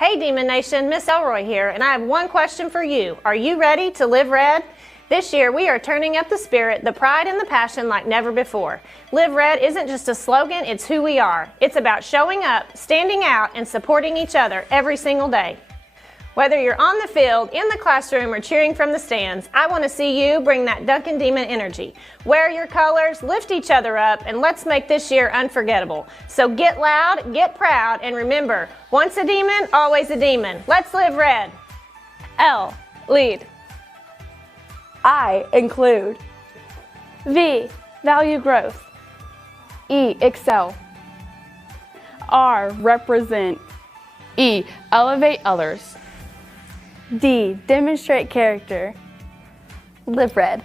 Hey Demon Nation, Miss Elroy here, and I have one question for you. Are you ready to live red? This year we are turning up the spirit, the pride, and the passion like never before. Live Red isn't just a slogan, it's who we are. It's about showing up, standing out, and supporting each other every single day. Whether you're on the field, in the classroom, or cheering from the stands, I want to see you bring that Duncan Demon energy. Wear your colors, lift each other up, and let's make this year unforgettable. So get loud, get proud, and remember, once a demon, always a demon. Let's live red. L, lead. I, include. V, value growth. E, excel. R, represent. E, elevate others. D, demonstrate character. Live red.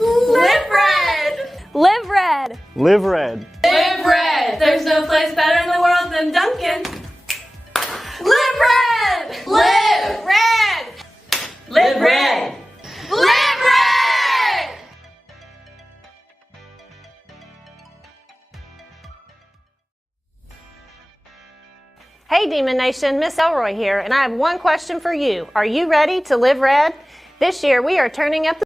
Live red! Live red! Live red. Live red! There's no place better in the world than Duncan. Live red! Live red! Live red! Live red! Hey Demon Nation, Miss Elroy here, and I have one question for you. Are you ready to live red? This year we are turning up the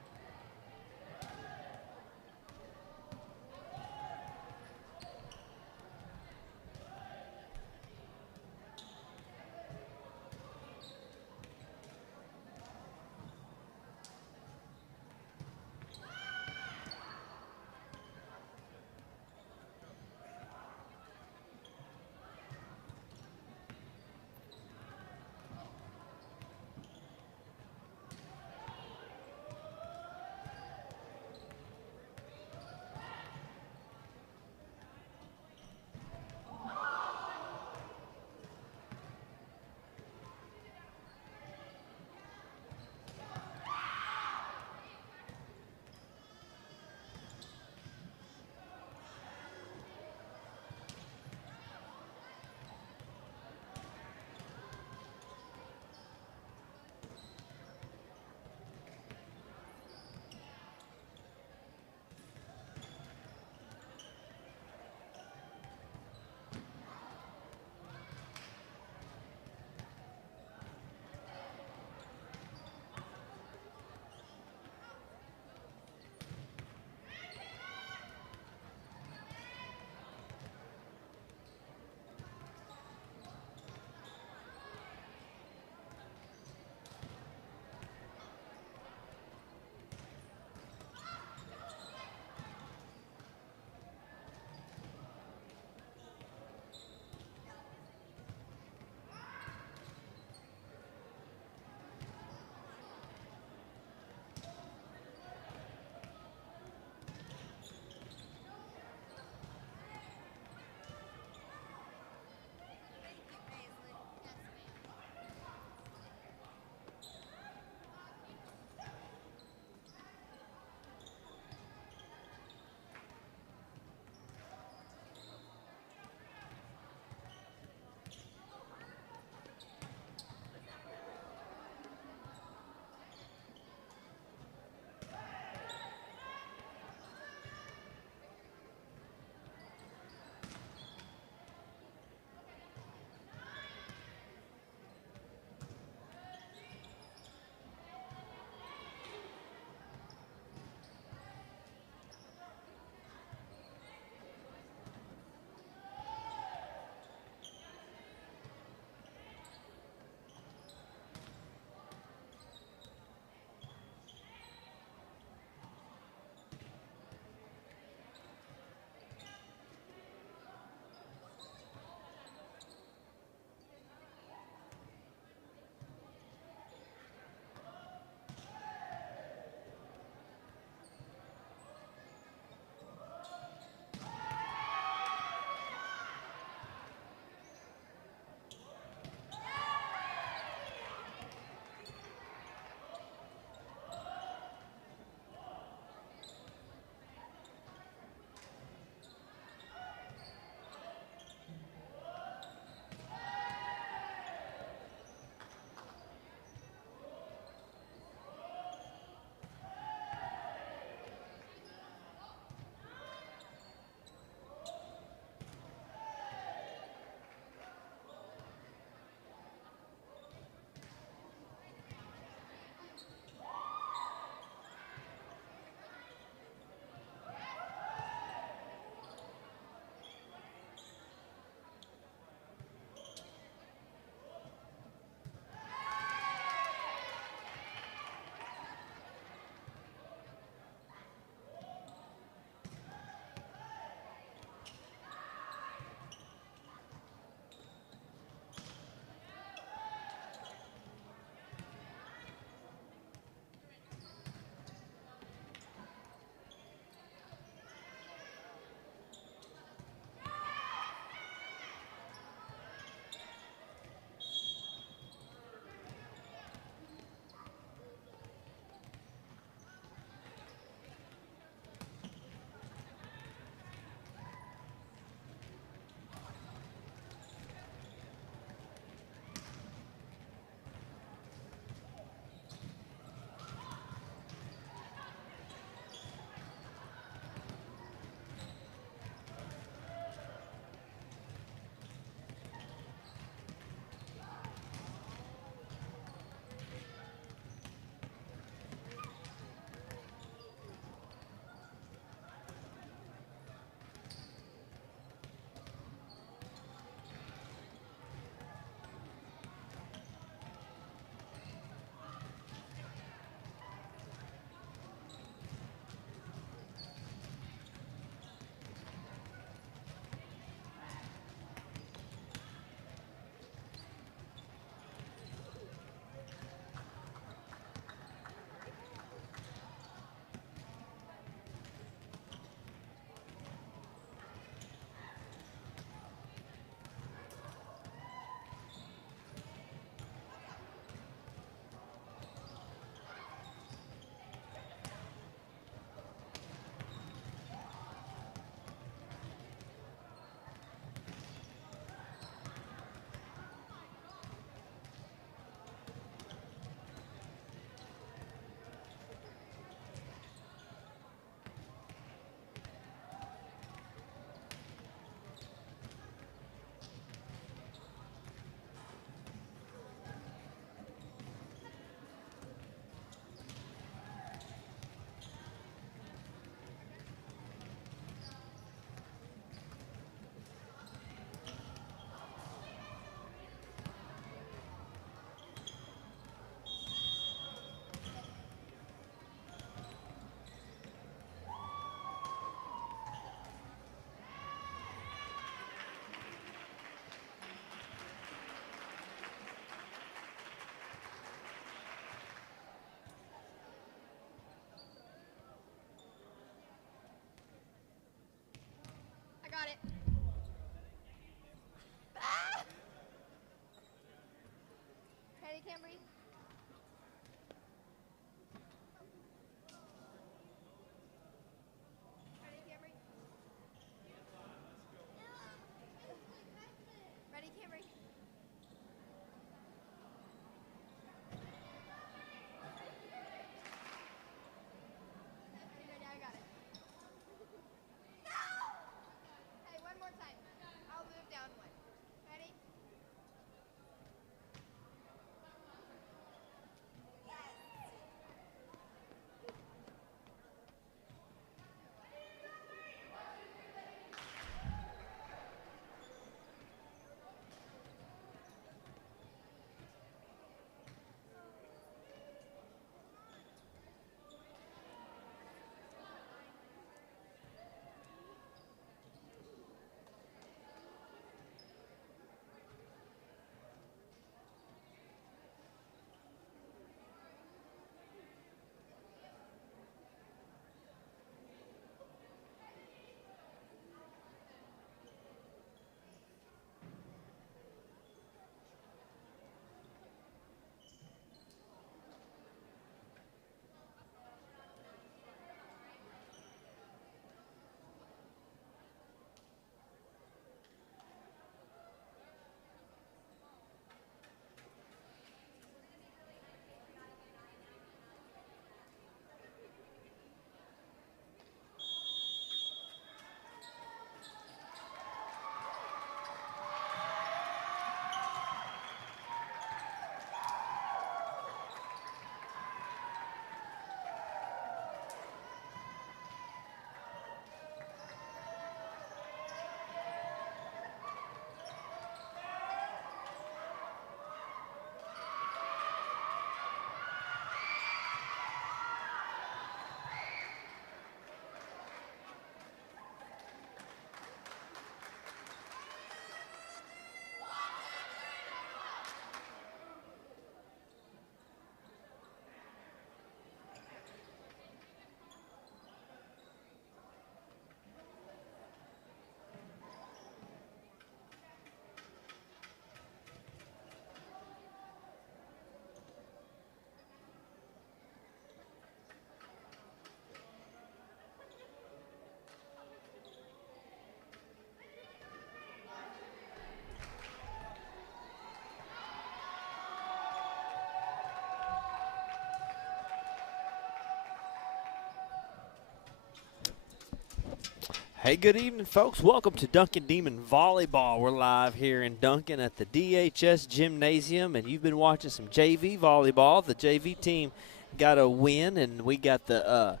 Hey, good evening, folks. Welcome to Duncan Demon Volleyball. We're live here in Duncan at the DHS Gymnasium, and you've been watching some JV volleyball. The JV team got a win, and we got the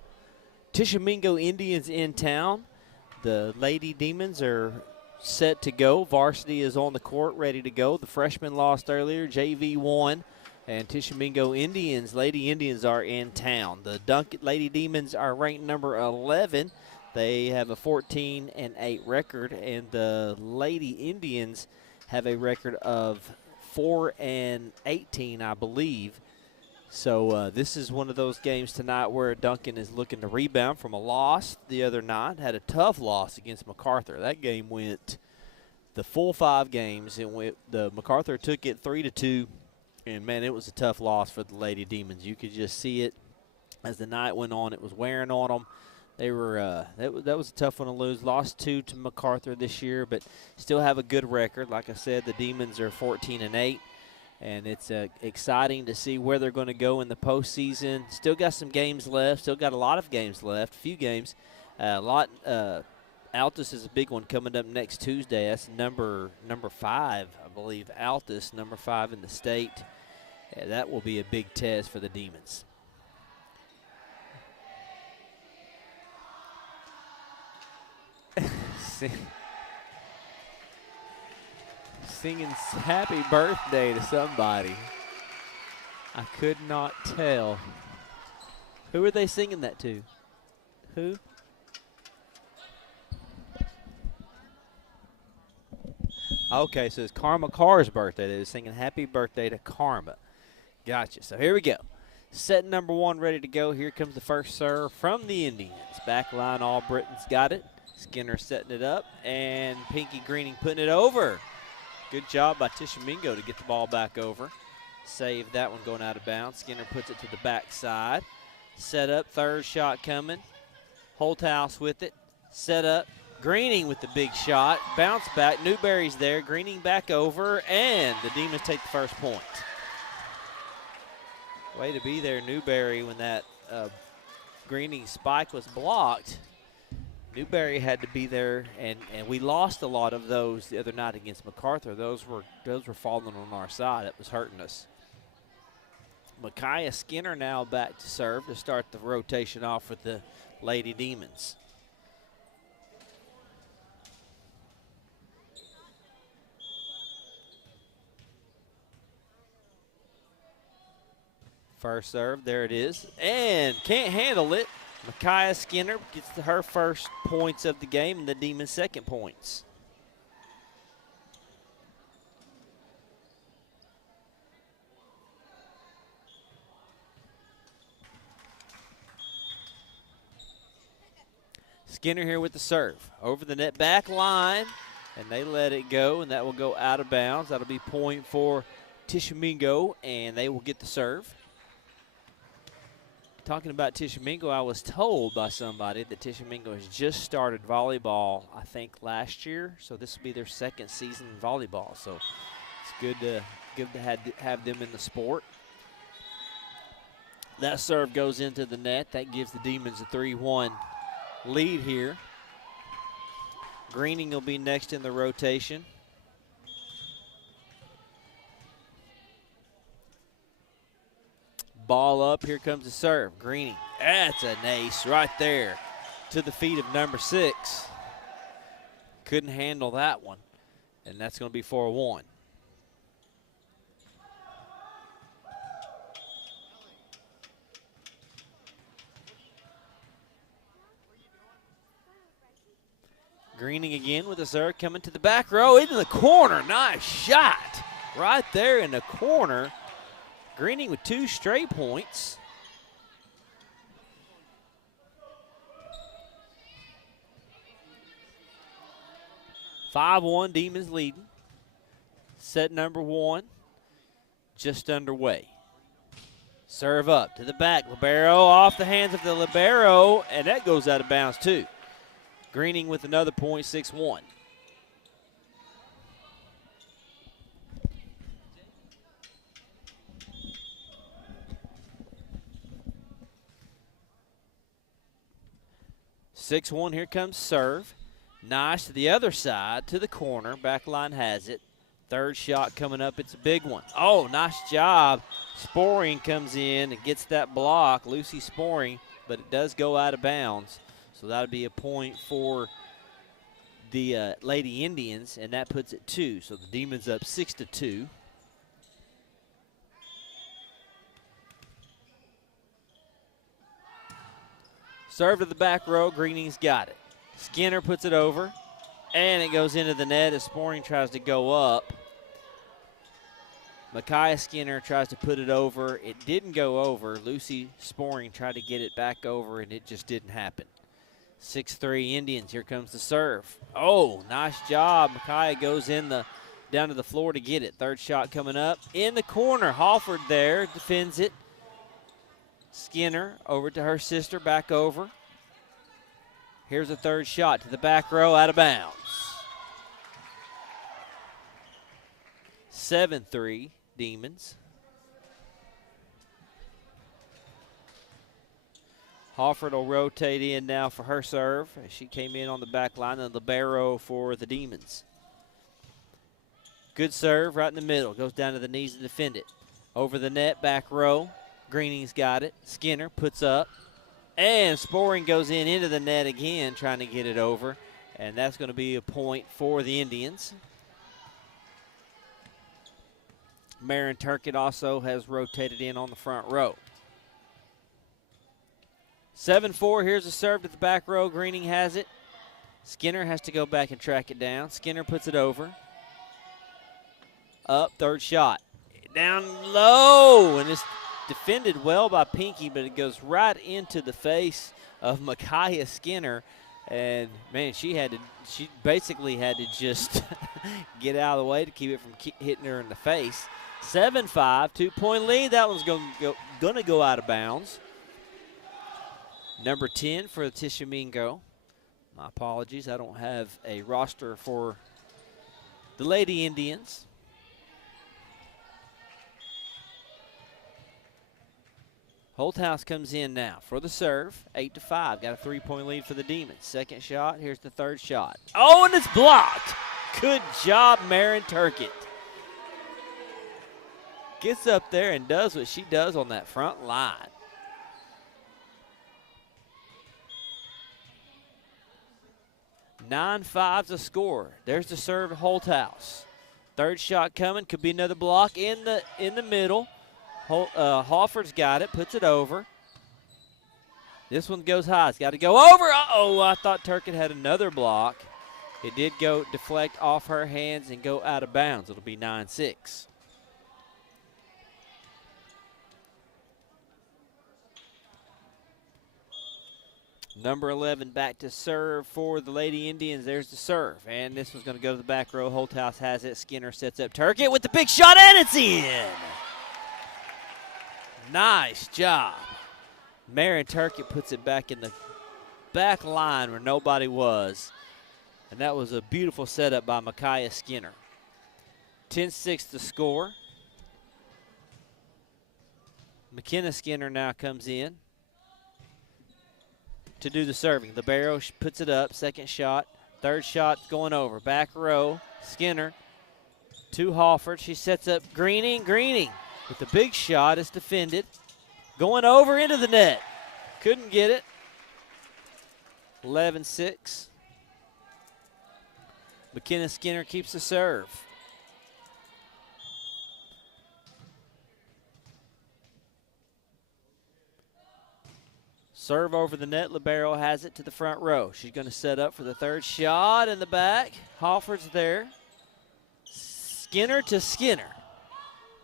Tishomingo Indians in town. The Lady Demons are set to go. Varsity is on the court, ready to go. The freshmen lost earlier. JV won. And Tishomingo Indians, Lady Indians, are in town. The Lady Demons are ranked number 11. They have a 14-8 record, and the Lady Indians have a record of 4-18, I believe. So this is one of those games tonight where Duncan is looking to rebound from a loss the other night. Had a tough loss against MacArthur. That game went the full 5 games, and the MacArthur took it 3-2. And, man, it was a tough loss for the Lady Demons. You could just see it as the night went on. It was wearing on them. They were that was a tough one to lose. Lost 2 to MacArthur this year, but still have a good record. Like I said, the Demons are 14-8, and it's exciting to see where they're going to go in the postseason. Still got some games left. Still got a lot of games left, a few games. Altus is a big one coming up next Tuesday. That's number 5, I believe. Altus, number 5 in the state. Yeah, that will be a big test for the Demons. Singing happy birthday to somebody. I could not tell. Who are they singing that to? Who? Okay, so it's Karma Carr's birthday. They're singing happy birthday to Karma. Gotcha. So here we go. Set number 1 ready to go. Here comes the first serve from the Indians. Back line, all Britain's got it. Skinner setting it up, and Pinky Greening putting it over. Good job by Tishomingo to get the ball back over. Save that one going out of bounds. Skinner puts it to the backside. Set up, third shot coming. Holthouse with it. Set up. Greening with the big shot. Bounce back. Newberry's there. Greening back over, and the Demons take the first point. Way to be there, Newberry, when that Greening spike was blocked. Newberry had to be there, and we lost a lot of those the other night against MacArthur. Those were falling on our side. It was hurting us. Micaiah Skinner now back to serve to start the rotation off with the Lady Demons. First serve, there it is, and can't handle it. Micaiah Skinner gets her first points of the game, and the Demons' second points. Skinner here with the serve. Over the net back line, and they let it go, and that will go out of bounds. That'll be point for Tishomingo, and they will get the serve. Talking about Tishomingo, I was told by somebody that Tishomingo has just started volleyball, I think, last year. So this will be their second season in volleyball. So it's good to have them in the sport. That serve goes into the net. That gives the Demons a 3-1 lead here. Greening will be next in the rotation. Ball up, here comes the serve. Greening, that's an ace right there to the feet of number 6. Couldn't handle that one, and that's going to be 4-1. Greening again with the serve, coming to the back row, into the corner. Nice shot right there in the corner. Greening with 2 straight points. (5-1) Demons leading. Set number 1 just underway. Serve up to the back. Libero off the hands of the libero, and that goes out of bounds too. Greening with another point, 6-1. Here comes serve. Nice to the other side, to the corner. Back line has it. Third shot coming up. It's a big one. Oh, nice job. Sporing comes in and gets that block. Lucy Sporing, but it does go out of bounds. So that would be a point for the Lady Indians, and that puts it 2. So the Demons up 6-2. Serve to the back row. Greening's got it. Skinner puts it over, and it goes into the net as Sporing tries to go up. Micaiah Skinner tries to put it over. It didn't go over. Lucy Sporing tried to get it back over, and it just didn't happen. 6-3 Indians. Here comes the serve. Oh, nice job. Micaiah goes in down to the floor to get it. Third shot coming up. In the corner. Halford there defends it. Skinner over to her sister, back over. Here's a third shot to the back row, out of bounds. 7-3 Demons. Hofford will rotate in now for her serve. She came in on the back line, and libero for the Demons. Good serve right in the middle. Goes down to the knees to defend it. Over the net, back row. Greening's got it. Skinner puts up. And Sporing goes into the net again, trying to get it over. And that's going to be a point for the Indians. Marin Turkett also has rotated in on the front row. 7-4, here's a serve to the back row. Greening has it. Skinner has to go back and track it down. Skinner puts it over. Up, third shot. Down low, and it's defended well by Pinky, but it goes right into the face of Micaiah Skinner. And, man, she basically had to just get out of the way to keep it from hitting her in the face. 7-5, 2-point lead. That one's going to go out of bounds. Number 10 for the Tishomingo. My apologies, I don't have a roster for the Lady Indians. Holthouse comes in now for the serve. 8-5. Got a 3-point lead for the Demons. Second shot. Here's the third shot. Oh, and it's blocked. Good job, Marin Turkett. Gets up there and does what she does on that front line. 9-5's the score. There's the serve, Holthouse. Third shot coming. Could be another block in the middle. Hofford's got it, puts it over. This one goes high. It's got to go over. Uh-oh, I thought Turkett had another block. It did go deflect off her hands and go out of bounds. It'll be 9-6. Number 11 back to serve for the Lady Indians. There's the serve. And this one's going to go to the back row. Holthouse has it. Skinner sets up Turkett with the big shot, and it's in. Nice job. Marin Turkett puts it back in the back line where nobody was. And that was a beautiful setup by Micaiah Skinner. 10-6 the score. McKenna Skinner now comes in to do the serving. Libero puts it up. Second shot. Third shot going over. Back row. Skinner to Halford. She sets up Greening. Greening with the big shot. It's defended. Going over into the net. Couldn't get it. 11-6. McKenna Skinner keeps the serve. Serve over the net. Libero has it to the front row. She's going to set up for the third shot in the back. Halford's there. Skinner to Skinner.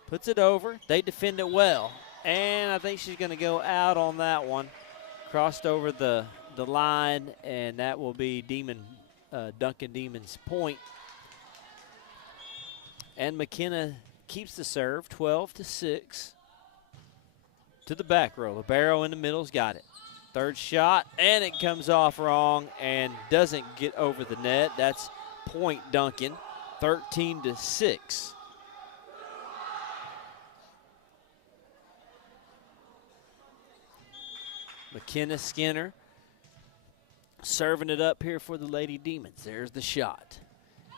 Puts it over. They defend it well. And I think she's going to go out on that one. Crossed over the line, and that will be Duncan Demon's point. And McKenna keeps the serve, 12-6. To the back row. Libero in the middle's got it. Third shot, and it comes off wrong and doesn't get over the net. That's point Duncan, 13-6. McKenna Skinner Serving it up here for the Lady Demons. There's the shot.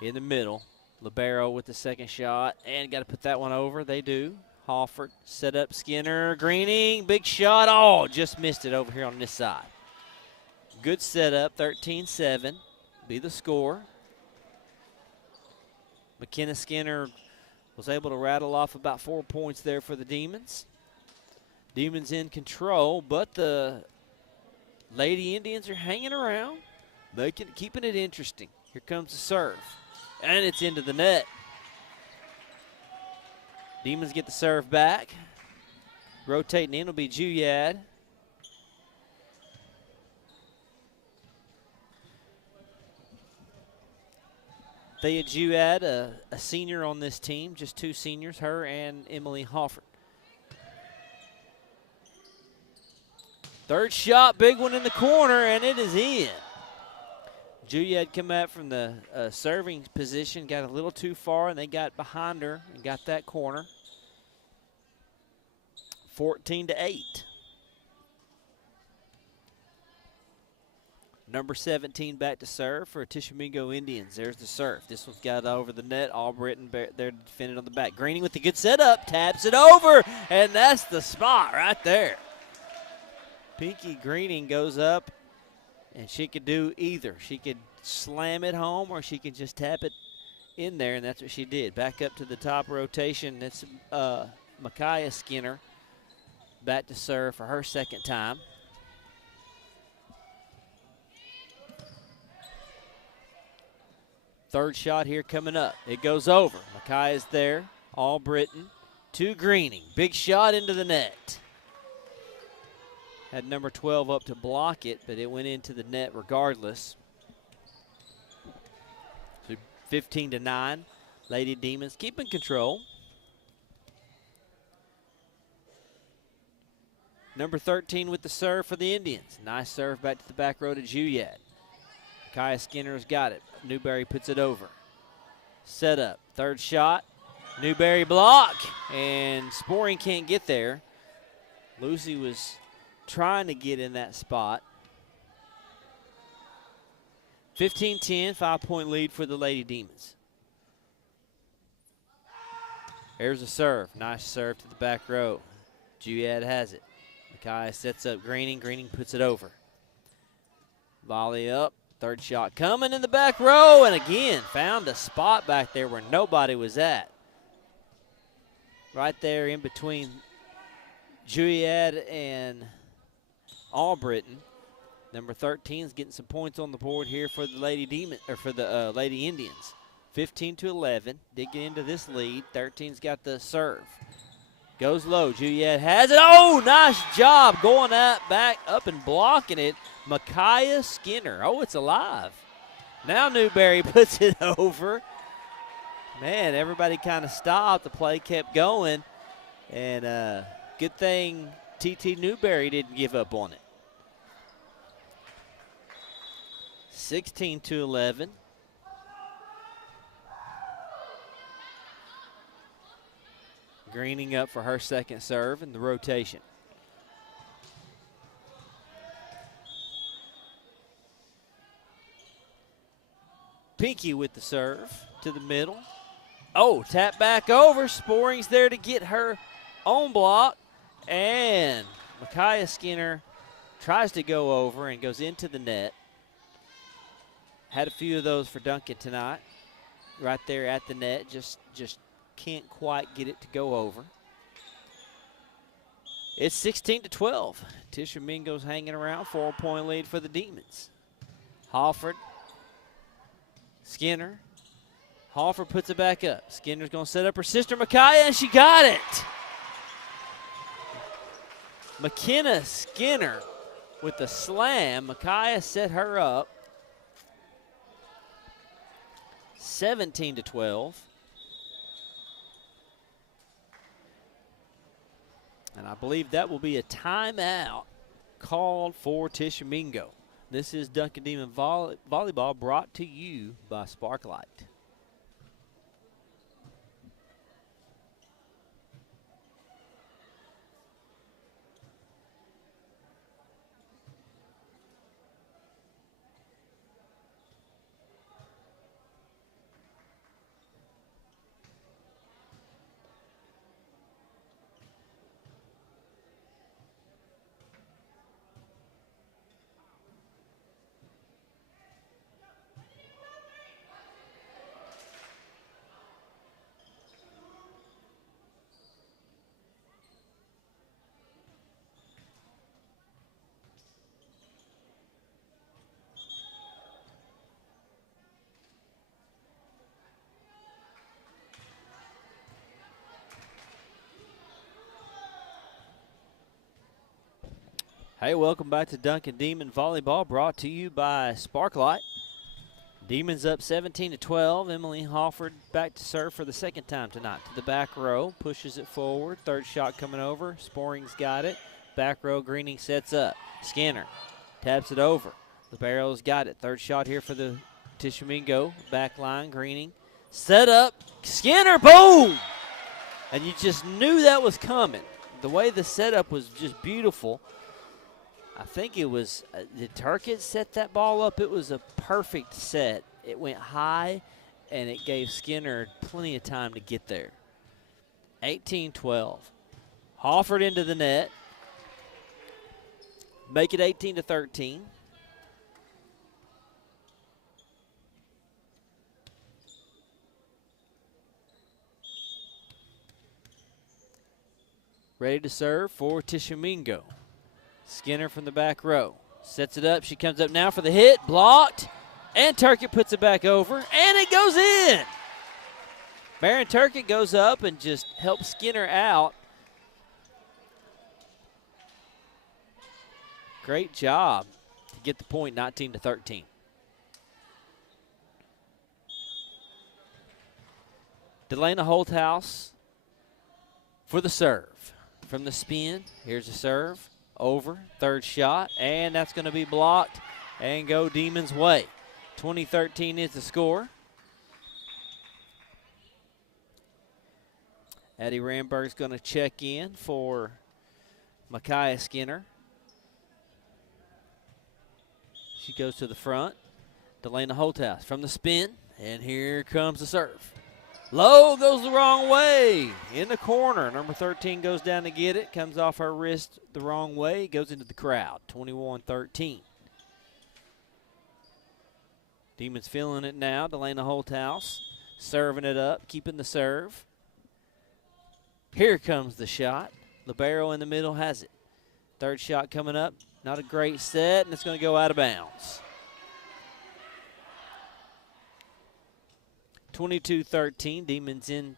In the middle. Libero with the second shot. And got to put that one over. They do. Hofford set up Skinner. Greening. Big shot. Oh, just missed it over here on this side. Good setup. 13-7. Be the score. McKenna Skinner was able to rattle off about 4 points there for the Demons. Demons in control, but the Lady Indians are hanging around, keeping it interesting. Here comes the serve, and it's into the net. Demons get the serve back. Rotating in will be Juyad. Thea Juyad, a senior on this team, just 2 seniors, her and Emily Hofford. Third shot, big one in the corner, and it is in. Juyad come out from the serving position, got a little too far, and they got behind her and got that corner. 14-8. Number 17 back to serve for Tishomingo Indians. There's the serve. This one's got over the net. Albritton there defended on the back. Greening with the good setup. Taps it over, and that's the spot right there. Pinky Greening goes up, and she could do either. She could slam it home, or she could just tap it in there, and that's what she did. Back up to the top rotation. That's Micaiah Skinner back to serve for her second time. Third shot here coming up. It goes over. Micaiah's there. Albritton to Greening. Big shot into the net. Had number 12 up to block it, but it went into the net regardless. So 15-9. Lady Demons keeping control. Number 13 with the serve for the Indians. Nice serve back to the back row to Juyad. Micaiah Skinner's got it. Newberry puts it over. Set up. Third shot. Newberry block. And Sporing can't get there. Lucy was trying to get in that spot. 15-10, 5-point lead for the Lady Demons. There's a serve. Nice serve to the back row. Juyad has it. Micaiah sets up Greening. Greening puts it over. Volley up. Third shot coming in the back row, and again, found a spot back there where nobody was at. Right there in between Juyad and Albritton. Number 13 is getting some points on the board here for the Lady Indians. 15-11. Did get into this lead. 13's got the serve. Goes low. Juyad has it. Oh, nice job going back up and blocking it. Micaiah Skinner. Oh, it's alive. Now Newberry puts it over. Man, everybody kind of stopped. The play kept going. And good thing T.T. Newberry didn't give up on it. 16-11. Greening up for her second serve in the rotation. Pinky with the serve to the middle. Oh, tap back over. Sporing's there to get her own block. And Micaiah Skinner tries to go over and goes into the net. Had a few of those for Duncan tonight. Right there at the net. Just can't quite get it to go over. It's 16-12. Tishomingo's hanging around. 4-point lead for the Demons. Hofford. Skinner. Hofford puts it back up. Skinner's going to set up her sister Micaiah, and she got it. McKenna Skinner with the slam. Micaiah set her up. 17-12. And I believe that will be a timeout called for Tishomingo. This is Duncan Demon Volleyball brought to you by Sparklight. Hey, welcome back to Duncan Demon Volleyball, brought to you by Sparklight. Demons up 17-12. Emily Hawford back to serve for the second time tonight. To the back row, pushes it forward. Third shot coming over. Sporing's got it. Back row, Greening sets up. Skinner taps it over. Libero's got it. Third shot here for the Tishomingo. Back line, Greening. Set up. Skinner, boom! And you just knew that was coming. The way the setup was just beautiful. I think it was, did Turkett set that ball up? It was a perfect set. It went high, and it gave Skinner plenty of time to get there. 18-12. Hawford into the net. Make it 18-13. Ready to serve for Tishomingo. Skinner from the back row. Sets it up. She comes up now for the hit. Blocked. And Turkett puts it back over. And it goes in. Baron Turkett goes up and just helps Skinner out. Great job to get the point, 19-13. Delana Holthouse for the serve. From the spin, here's a serve. Over, third shot, and that's going to be blocked and go Demons' way. 20-13 is the score. Addie Ramberg's going to check in for Micaiah Skinner. She goes to the front. Delana Holthouse from the spin, and here comes the serve. Low goes the wrong way in the corner. Number 13 goes down to get it. Comes off her wrist the wrong way. Goes into the crowd. 21-13. Demons feeling it now. Delana Holthouse serving it up. Keeping the serve. Here comes the shot. Libero in the middle has it. Third shot coming up. Not a great set, and it's going to go out of bounds. 22-13, Demons in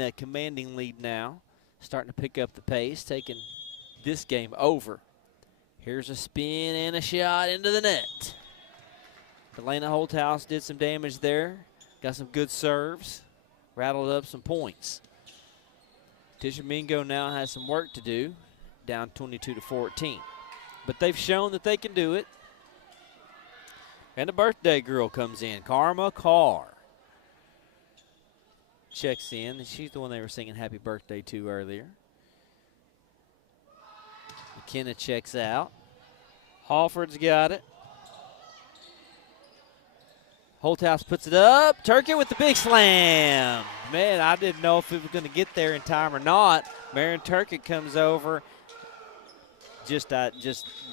a commanding lead now. Starting to pick up the pace, taking this game over. Here's a spin and a shot into the net. Delana Holthouse did some damage there. Got some good serves. Rattled up some points. Tishomingo now has some work to do. Down 22-14. But they've shown that they can do it. And a birthday girl comes in, Karma Carr. Checks in. She's the one they were singing happy birthday to earlier. McKenna checks out. Hawford's got it. Holthouse puts it up. Turkett with the big slam. Man, I didn't know if it was going to get there in time or not. Marion Turkett comes over. Just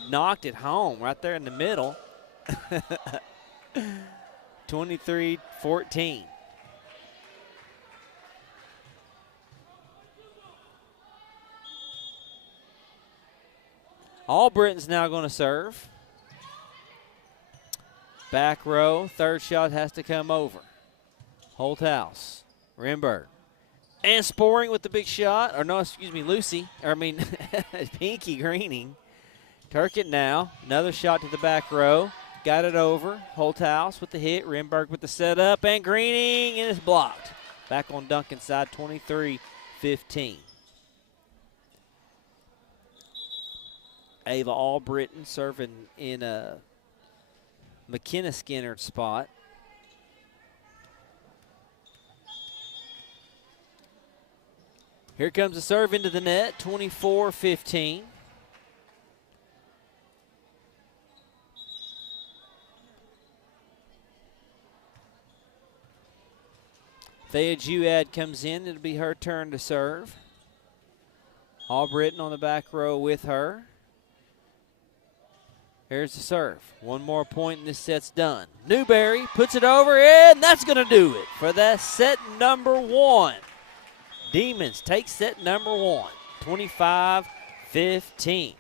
knocked it home right there in the middle. 23-14. Albritton's now going to serve. Back row, third shot has to come over. Holthouse, Renberg. And Sporing with the big shot. Or no, excuse me, Pinky Greening. Turkett now, another shot to the back row. Got it over. Holthouse with the hit. Renberg with the setup. And Greening, and it's blocked. Back on Duncan's side, 23-15. Ava Albritton serving in a McKenna Skinner spot. Here comes the serve into the net, 24-15. Thea Juad comes in. It'll be her turn to serve. Albritton on the back row with her. Here's the serve. One more point and this set's done. Newberry puts it over, and that's going to do it for that set number one. Demons take set number one, 25-15.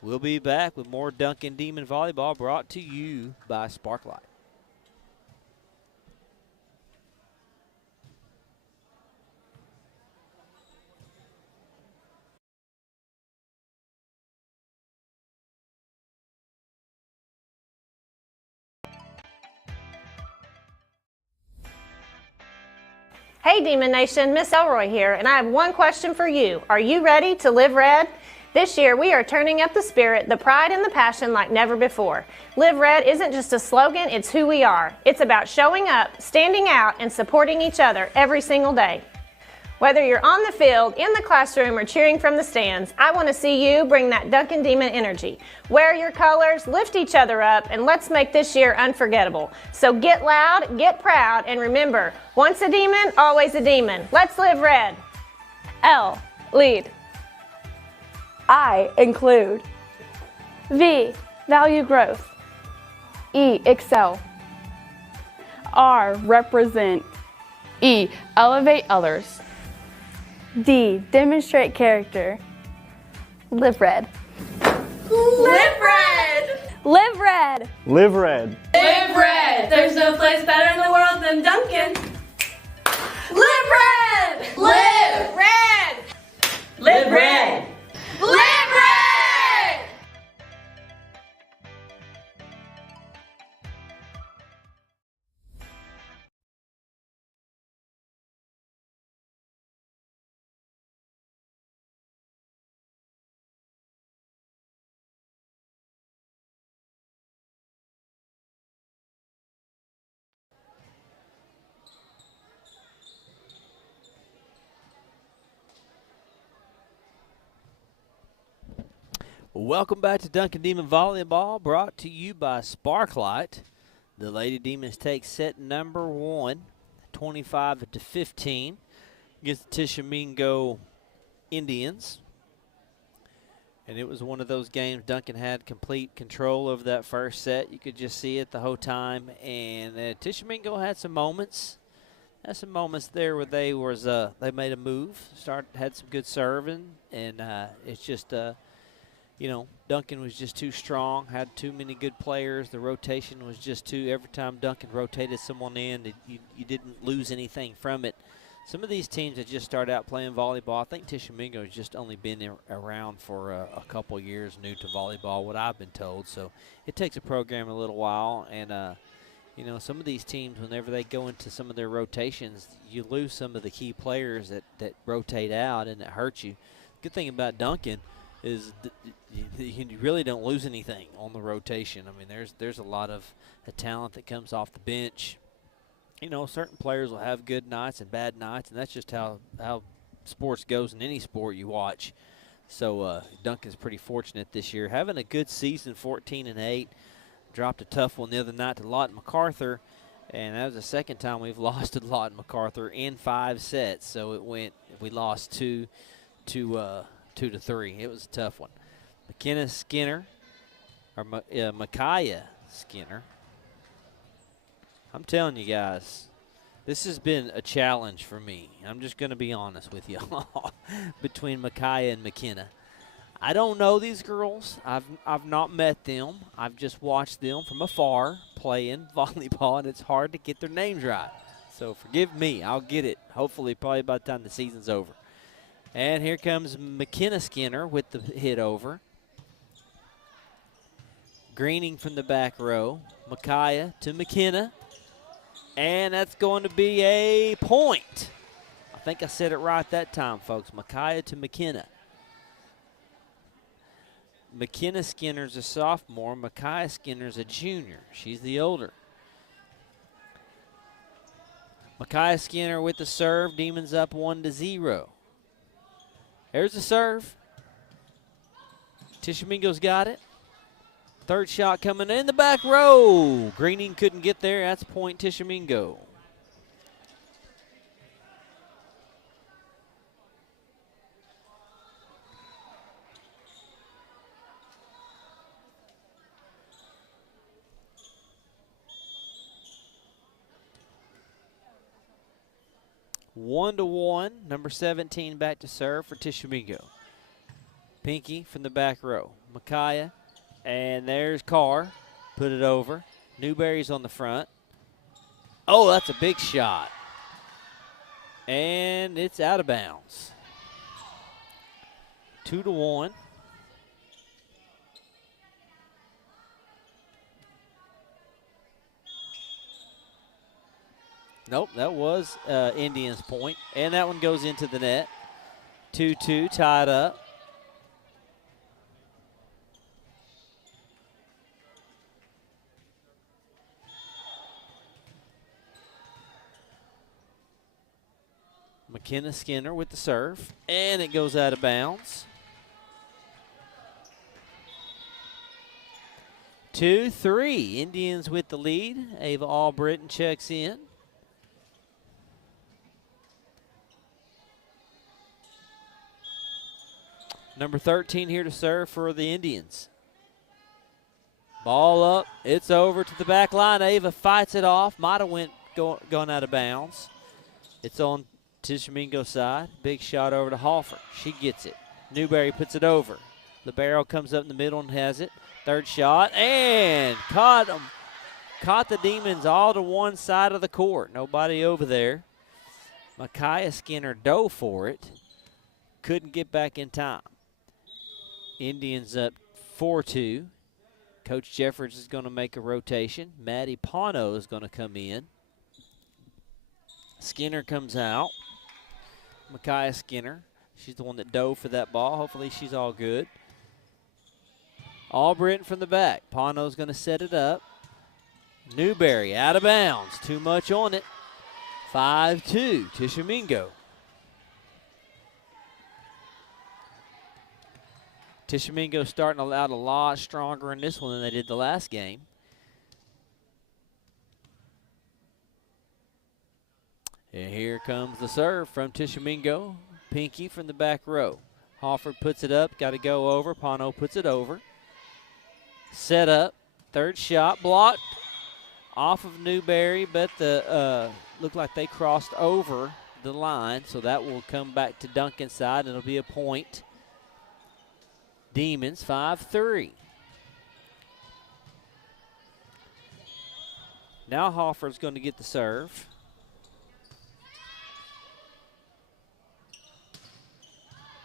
We'll be back with more Duncan Demon Volleyball brought to you by Sparklight. Hey Demon Nation, Miss Elroy here, and I have one question for you. Are you ready to live red? This year we are turning up the spirit, the pride and the passion like never before. Live Red isn't just a slogan, it's who we are. It's about showing up, standing out, and supporting each other every single day. Whether you're on the field, in the classroom, or cheering from the stands, I want to see you bring that Duncan Demon energy. Wear your colors, lift each other up, and let's make this year unforgettable. So get loud, get proud, and remember, once a demon, always a demon. Let's live red. L, lead. I, include. V, value growth. E, excel. R, represent. E, elevate others. D, demonstrate character. Live red. Live red! Live red! Live red. Live red! There's no place better in the world than Duncan. Live red! Live red! Live red! Live red! Welcome back to Duncan Demon Volleyball, brought to you by Sparklight. The Lady Demons take set number 1, 25-15, against the Tishomingo Indians. And it was one of those games Duncan had complete control over that first set. You could just see it the whole time. And Tishomingo had some moments. Had some moments there where they made a move, had some good serving, and it's just you know, Duncan was just too strong, had too many good players. The rotation was just too, every time Duncan rotated someone in, you didn't lose anything from it. Some of these teams that just started out playing volleyball, I think Tishomingo has just only been around for a couple years, new to volleyball, what I've been told. So it takes a program a little while. And, you know, some of these teams, whenever they go into some of their rotations, you lose some of the key players that rotate out, and it hurts you. Good thing about Duncan is you really don't lose anything on the rotation. I mean, there's a lot of the talent that comes off the bench. You know, certain players will have good nights and bad nights, and that's just how sports goes in any sport you watch. So Duncan's pretty fortunate this year. Having a good season, 14-8. Dropped a tough one the other night to Lawton MacArthur, and that was the second time we've lost to Lawton MacArthur in 5 sets. So we lost 2-3. It was a tough one. Micaiah Skinner. I'm telling you guys, this has been a challenge for me. I'm just going to be honest with you between Micaiah and McKenna. I don't know these girls. I've not met them. I've just watched them from afar playing volleyball, and it's hard to get their names right. So forgive me. I'll get it, hopefully, probably by the time the season's over. And here comes McKenna Skinner with the hit over. Greening from the back row. Micaiah to McKenna. And that's going to be a point. I think I said it right that time, folks. Micaiah to McKenna. McKenna Skinner's a sophomore. Micaiah Skinner's a junior. She's the older. Micaiah Skinner with the serve. Demons up 1-0. There's the serve. Tishomingo's got it. Third shot coming in the back row. Greening couldn't get there. That's point Tishomingo. One to one. Number 17 back to serve for Tishomingo. Pinky from the back row. Micaiah. And there's Carr. Put it over. Newberry's on the front. Oh, that's a big shot. And it's out of bounds. 2 to 1. Nope, that was Indians' point. And that one goes into the net. 2-2, tied up. McKenna Skinner with the serve, and it goes out of bounds. 2-3, Indians with the lead. Ava Albritton checks in. Number 13 here to serve for the Indians. Ball up, it's over to the back line. Ava fights it off. Might have gone out of bounds. It's on Tishomingo side. Big shot over to Halford. She gets it. Newberry puts it over. Libero comes up in the middle and has it. Third shot, and caught them. Caught the Demons all to one side of the court. Nobody over there. Micaiah Skinner dove for it. Couldn't get back in time. Indians up 4-2. Coach Jeffers is going to make a rotation. Maddie Pano is going to come in. Skinner comes out. Micaiah Skinner. She's the one that dove for that ball. Hopefully she's all good. Albritton from the back. Pano's going to set it up. Newberry out of bounds. Too much on it. 5-2, Tishomingo. Tishomingo starting out a lot stronger in this one than they did the last game. And here comes the serve from Tishomingo. Pinky from the back row. Hofford puts it up, got to go over. Pano puts it over. Set up, third shot, blocked off of Newberry, but the looked like they crossed over the line, so that will come back to Duncan's side, and it'll be a point. Demons 5-3. Now Hofford's going to get the serve.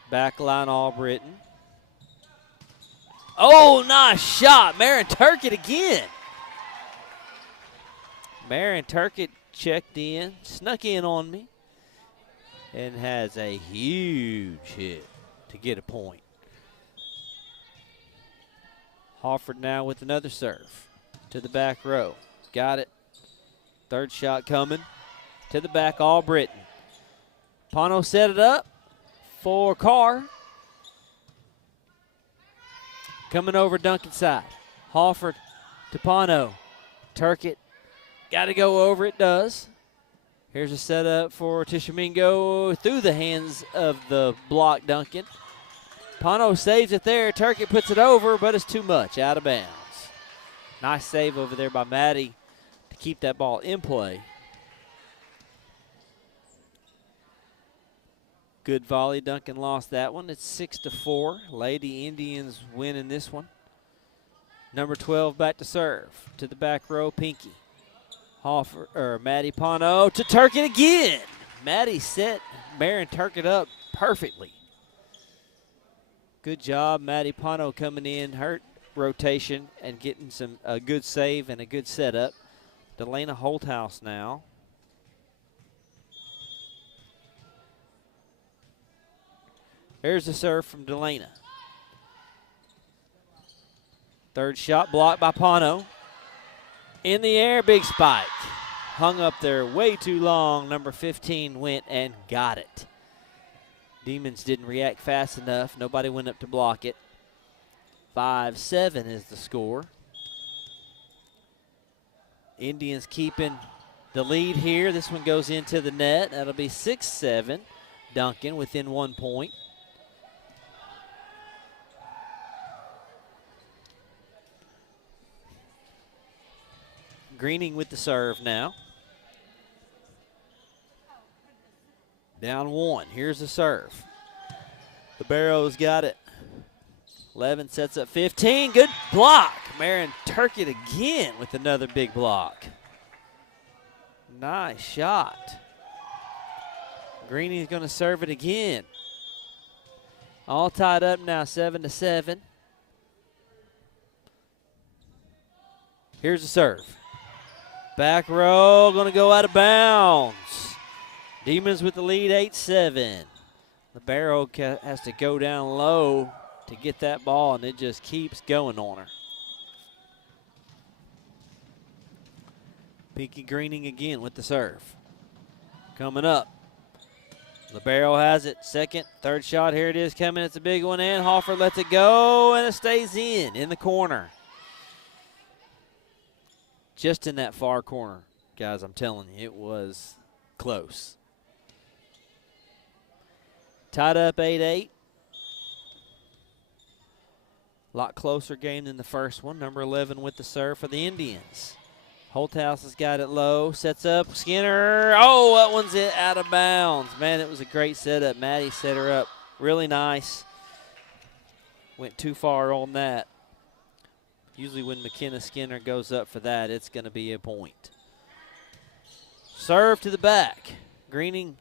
Back line Albritton. Oh, nice shot. Marin Turkett again. Marin Turkett checked in, snuck in on me, and has a huge hit to get a point. Hofford now with another serve to the back row. Got it. Third shot coming to the back, Albritton. Pano set it up for Carr. Coming over Duncan's side. Halford to Pano. Turkett. Got to go over. It does. Here's a setup for Tishomingo through the hands of the block Duncan. Pano saves it there. Turkett puts it over, but it's too much. Out of bounds. Nice save over there by Maddie to keep that ball in play. Good volley. Duncan lost that one. It's 6-4. Lady Indians winning this one. Number 12 back to serve. To the back row, Pinky. Maddie Pano to Turkett again. Maddie set Marin Turkett up perfectly. Good job, Maddie Pano coming in, her rotation and getting a good save and a good setup. Delana Holthouse now. Here's the serve from Delana. Third shot blocked by Pano. In the air, big spike. Hung up there way too long. Number 15 went and got it. Demons didn't react fast enough. Nobody went up to block it. 5-7 is the score. Indians keeping the lead here. This one goes into the net. That'll be 6-7. Duncan within 1 point. Greening with the serve now. Down one. Here's the serve. The Barrows got it. 11 sets up 15. Good block. Marin Turkett again with another big block. Nice shot. Greening's going to serve it again. All tied up now, 7-7. Here's the serve. Back row going to go out of bounds. Demons with the lead, 8-7. Libero has to go down low to get that ball, and it just keeps going on her. Pinky Greening again with the serve. Coming up. Libero has it. Second, third shot. Here it is coming. It's a big one in. Hoffer lets it go, and it stays in the corner. Just in that far corner. Guys, I'm telling you, it was close. Tied up 8-8. A lot closer game than the first one. Number 11 with the serve for the Indians. Holthouse has got it low, sets up, Skinner. Oh, that one's it out of bounds. Man, it was a great setup. Maddie set her up really nice. Went too far on that. Usually when McKenna Skinner goes up for that, it's going to be a point. Serve to the back. Greening,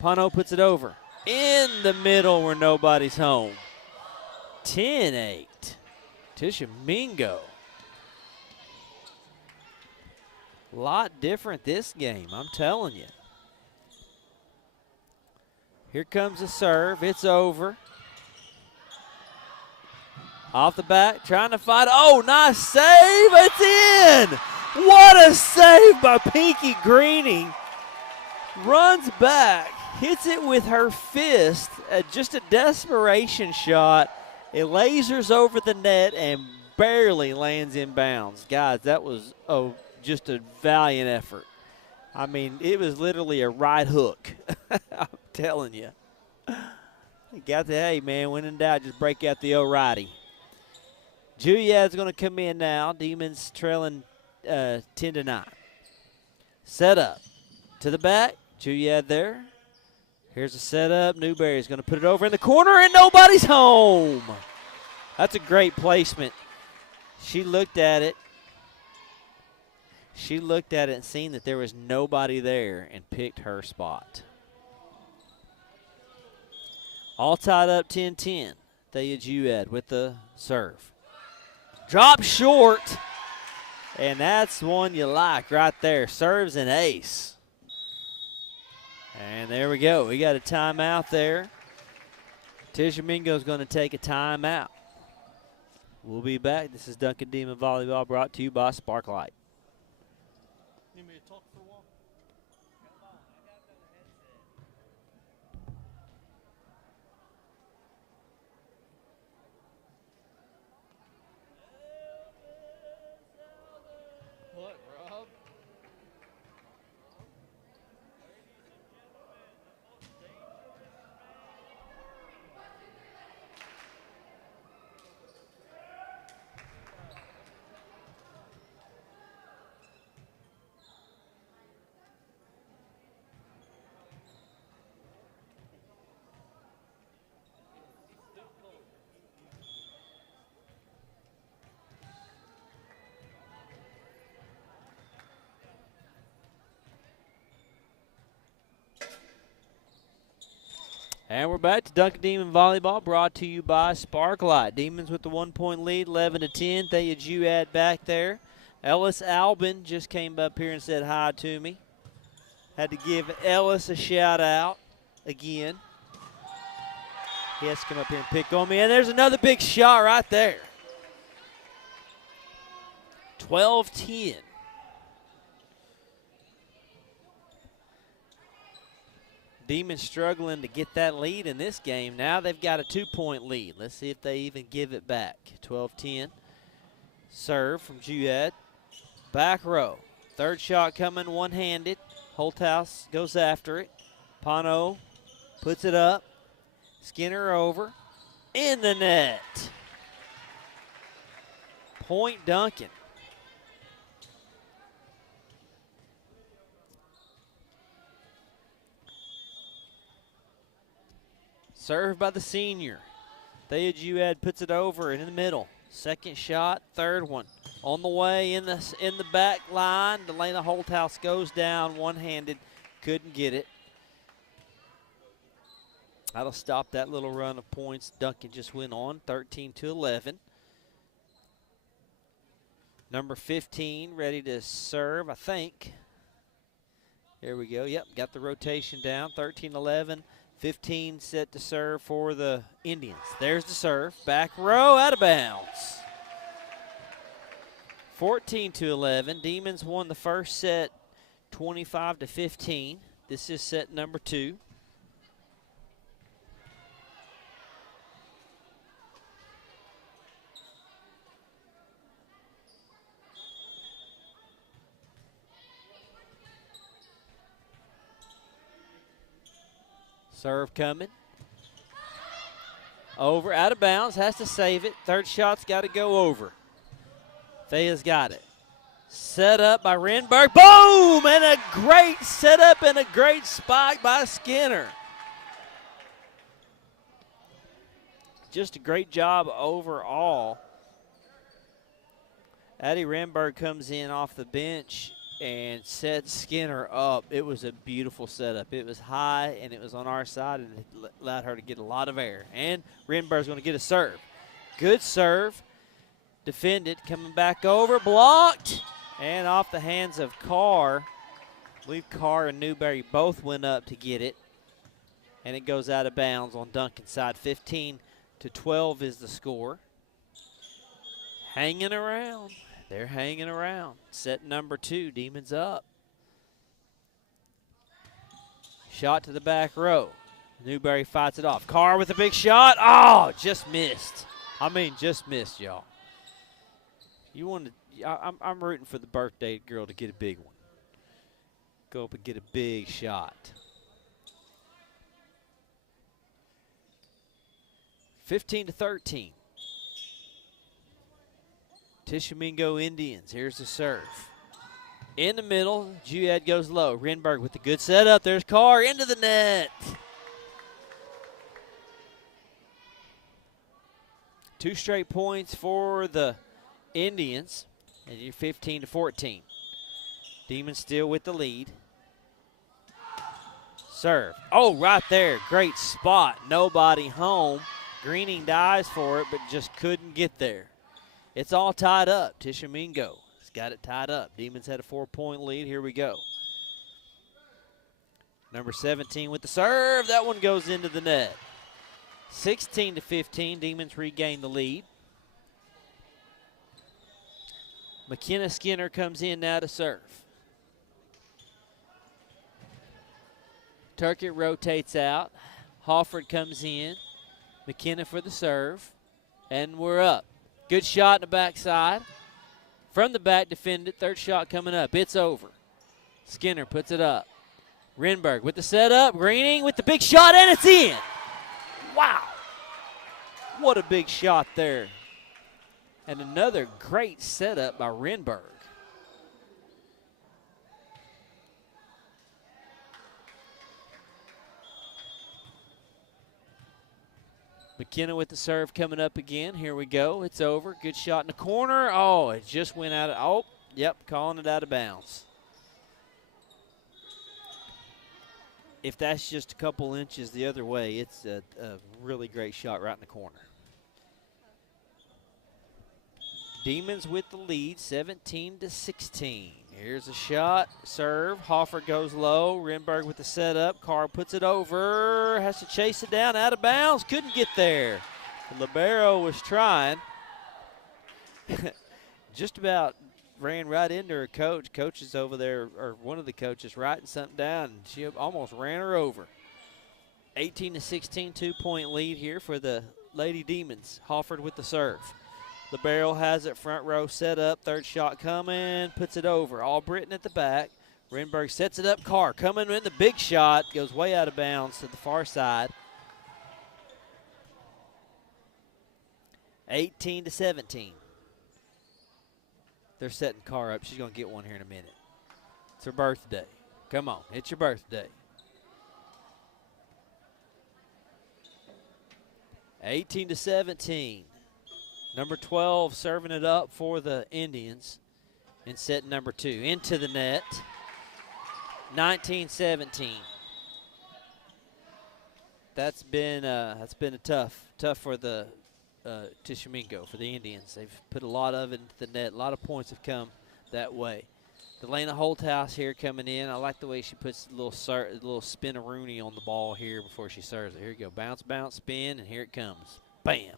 Pano puts it over. In the middle where nobody's home. 10-8. Tishomingo. A lot different this game, I'm telling you. Here comes the serve. It's over. Off the back, trying to fight. Oh, nice save. It's in. What a save by Pinky Greening. Runs back, hits it with her fist. Just a desperation shot. It lasers over the net and barely lands in bounds. Guys, that was just a valiant effort. I mean, it was literally a right hook. I'm telling you. You got the, hey, man, when in doubt, just break out the O'Reilly. Juliad's going to come in now. Demons trailing 10-9. Set up to the back. Juliad there. Here's a setup. Newberry's going to put it over in the corner, and nobody's home. That's a great placement. She looked at it. She looked at it and seen that there was nobody there and picked her spot. All tied up 10-10. Thea Juad with the serve. Drop short. And that's one you like right there. Serves an ace. And there we go. We got a timeout there. Tishomingo's going to take a timeout. We'll be back. This is Duncan Demon Volleyball brought to you by Sparklight. Need me to talk for a while? What, Rob? And we're back to Duncan Demon Volleyball, brought to you by Sparklight. Demons with the 1-point lead, 11-10. Thea Juad back there. Ellis Albin just came up here and said hi to me. Had to give Ellis a shout out again. He has to come up here and pick on me. And there's another big shot right there. 12-10. Demons struggling to get that lead in this game. Now they've got a 2-point lead. Let's see if they even give it back. 12-10. Serve from Juad. Back row. Third shot coming one-handed. Holthouse goes after it. Pano puts it up. Skinner over. In the net. Point Duncan. Served by the senior. Thea Juad puts it over and in the middle. Second shot, third one. On the way in the back line. Delana Holthouse goes down one-handed. Couldn't get it. That'll stop that little run of points Duncan just went on, 13-11. Number 15 ready to serve, I think. There we go. Yep, got the rotation down. 13-11. 15 set to serve for the Indians. There's the serve. Back row, out of bounds. 14-11. Demons won the first set 25-15. This is set number 2. Serve coming. Over, out of bounds, has to save it. Third shot's got to go over. Thea's got it. Set up by Renberg. Boom! And a great setup and a great spike by Skinner. Just a great job overall. Addie Renberg comes in off the bench and set Skinner up. It was a beautiful setup. It was high, and it was on our side, and it allowed her to get a lot of air. And Renberg's going to get a serve. Good serve. Defended, coming back over, blocked, and off the hands of Carr. I believe Carr and Newberry both went up to get it, and it goes out of bounds on Duncan's side. 15-12 is the score. Hanging around. They're hanging around. Set number 2, Demons up. Shot to the back row. Newberry fights it off. Carr with a big shot. Oh, just missed. I mean, just missed, y'all. You want to? I'm rooting for the birthday girl to get a big one. Go up and get a big shot. 15-13. Tishomingo Indians. Here's the serve. In the middle, Juad goes low. Renberg with the good setup. There's Carr into the net. 2 straight points for the Indians, and you're 15-14. Demons still with the lead. Serve. Oh, right there. Great spot. Nobody home. Greening dives for it, but just couldn't get there. It's all tied up. Tishomingo has got it tied up. Demons had a 4-point lead. Here we go. Number 17 with the serve. That one goes into the net. 16-15. Demons regain the lead. McKenna Skinner comes in now to serve. Turkett rotates out. Hofford comes in. McKenna for the serve. And we're up. Good shot in the backside. From the back, defended. Third shot coming up. It's over. Skinner puts it up. Renberg with the setup. Greening with the big shot, and it's in. Wow. What a big shot there. And another great setup by Renberg. McKenna with the serve coming up again. Here we go. It's over. Good shot in the corner. Oh, it just went out of, oh, yep, calling it out of bounds. If that's just a couple inches the other way, it's a really great shot right in the corner. Demons with the lead, 17-16. Here's a shot, serve. Hoffer goes low. Renberg with the setup. Carr puts it over. Has to chase it down, out of bounds. Couldn't get there. The libero was trying. Just about ran right into her coach. Coach is over there, or one of the coaches, writing something down, and she almost ran her over. 18-16, 2-point lead here for the Lady Demons. Hofford with the serve. Libero has it front row set up. Third shot coming. Puts it over. Albritton at the back. Renberg sets it up. Carr coming in the big shot. Goes way out of bounds to the far side. 18-17. They're setting Carr up. She's going to get one here in a minute. It's her birthday. Come on. It's your birthday. 18-17. Number 12 serving it up for the Indians in set number 2. Into the net. 19-17. That's been a tough for the Tishomingo, for the Indians. They've put a lot of it into the net. A lot of points have come that way. Delana Holthouse here coming in. I like the way she puts a little spin-a-rooney on the ball here before she serves it. Here you go. Bounce, bounce, spin, and here it comes. Bam.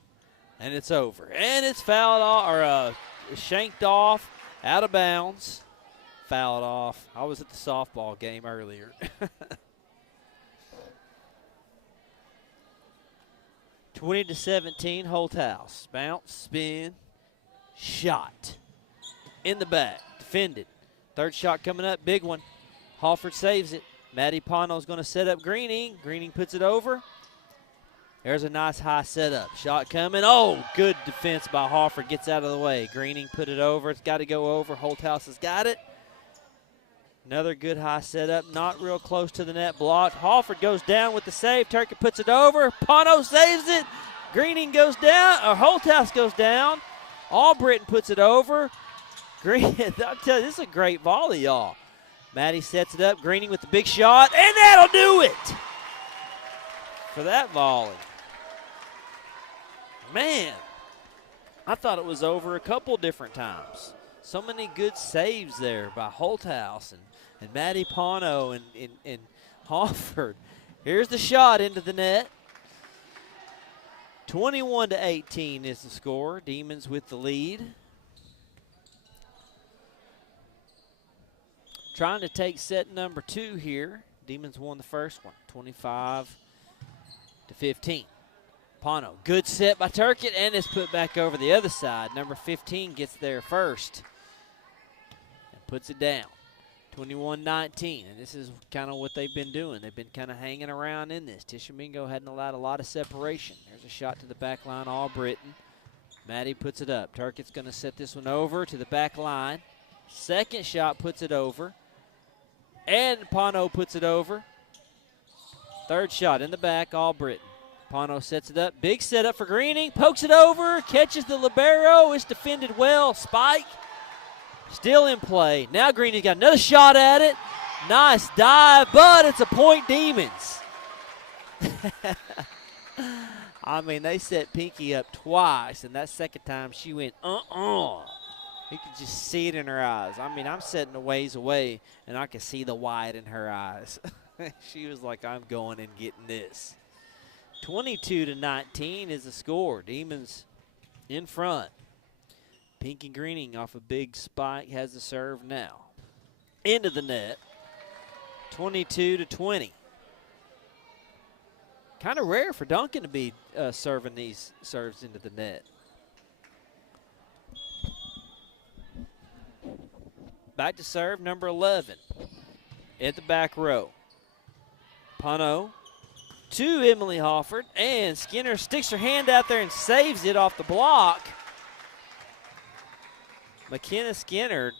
And it's over. And it's fouled off, or shanked off, out of bounds. Fouled off. I was at the softball game earlier. 20-17, Holthouse. Bounce, spin, shot. In the back, defended. Third shot coming up, big one. Hawford saves it. Maddie Pano's going to set up Greening. Greening puts it over. There's a nice high setup. Shot coming. Oh, good defense by Hawford. Gets out of the way. Greening put it over. It's got to go over. Holthouse has got it. Another good high setup. Not real close to the net. Blocked. Hawford goes down with the save. Turkett puts it over. Pano saves it. Greening goes down. Or Holthouse goes down. Albritton puts it over. I'll tell you, this is a great volley, y'all. Maddie sets it up. Greening with the big shot. And that'll do it for that volley. Man, I thought it was over a couple different times. So many good saves there by Holthouse and Maddie Pano and Hawford. Here's the shot into the net. 21-18 is the score. Demons with the lead. Trying to take set number 2 here. Demons won the first one, 25-15. Pano, good set by Turkett, and it's put back over the other side. Number 15 gets there first and puts it down. 21-19, and this is kind of what they've been doing. They've been kind of hanging around in this. Tishomingo hadn't allowed a lot of separation. There's a shot to the back line, Albritton. Maddie puts it up. Turkett's going to set this one over to the back line. Second shot puts it over. And Pano puts it over. Third shot in the back, Albritton. Pano sets it up. Big setup for Greening. Pokes it over. Catches the libero. It's defended well. Spike. Still in play. Now Greening's got another shot at it. Nice dive, but it's a point, Demons. I mean, they set Pinky up twice, and that second time she went, You could just see it in her eyes. I mean, I'm sitting a ways away, and I could see the white in her eyes. She was like, I'm going and getting this. 22-19 is the score. Demons in front. Pinky Greening off a big spike has the serve now. Into the net. 22-20. Kind of rare for Duncan to be serving these serves into the net. Back to serve, number 11 at the back row. Pano to Emily Hawford, and Skinner sticks her hand out there and saves it off the block. McKenna Skinner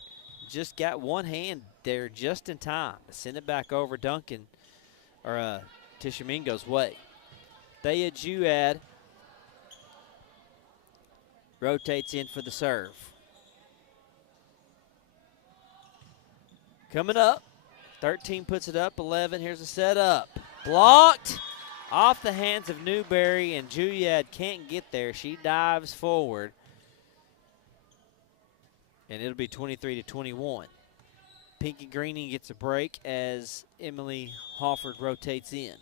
just got one hand there just in time to send it back over Duncan, or Tishomingo's way. Thea Juad rotates in for the serve. Coming up, 13 puts it up, 11, here's a setup. Blocked off the hands of Newberry, and Juliad can't get there. She dives forward, and it'll be 23-21. Pinky Greening gets a break as Emily Hawford rotates in.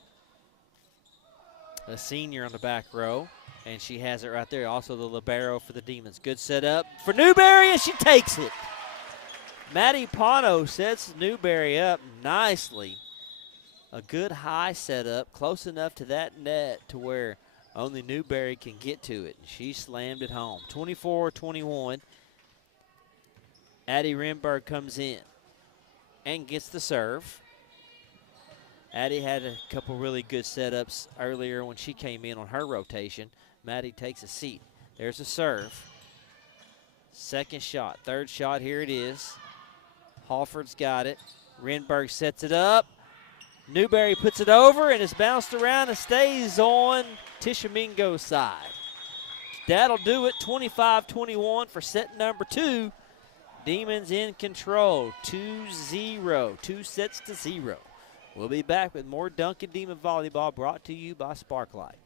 A senior on the back row, and she has it right there. Also the libero for the Demons. Good setup for Newberry, and she takes it. Maddie Pano sets Newberry up nicely. A good high setup, close enough to that net to where only Newberry can get to it. She slammed it home. 24-21. Addie Renberg comes in and gets the serve. Addie had a couple really good setups earlier when she came in on her rotation. Maddie takes a seat. There's a serve. Second shot. Third shot, here it is. Hawford's got it. Renberg sets it up. Newberry puts it over, and it's bounced around and stays on Tishomingo's side. That'll do it. 25-21 for set number 2. Demons in control. 2-0. 2 sets to 0. We'll be back with more Duncan Demon Volleyball brought to you by Sparklight.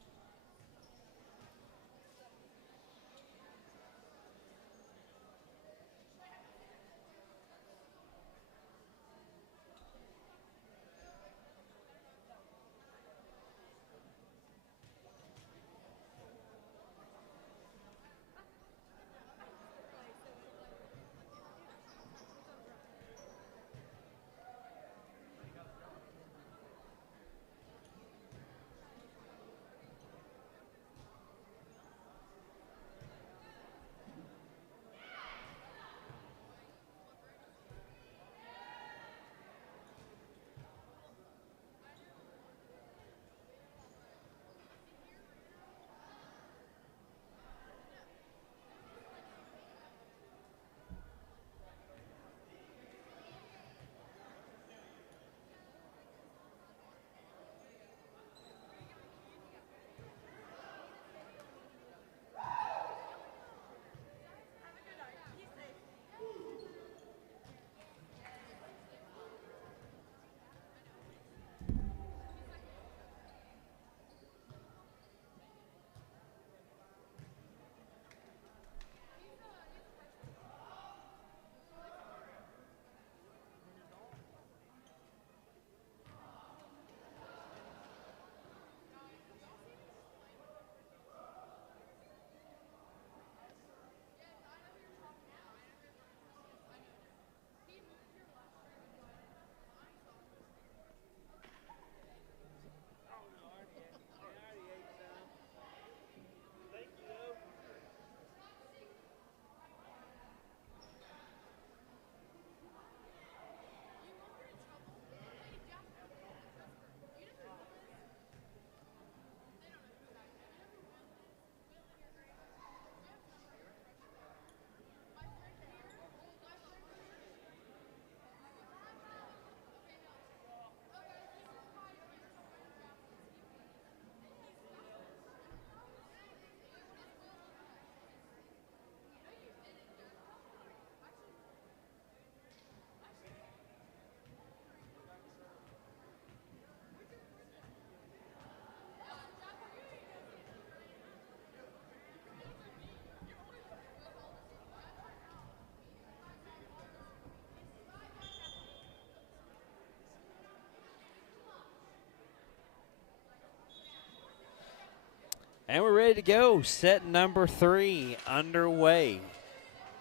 And we're ready to go. Set number 3 underway.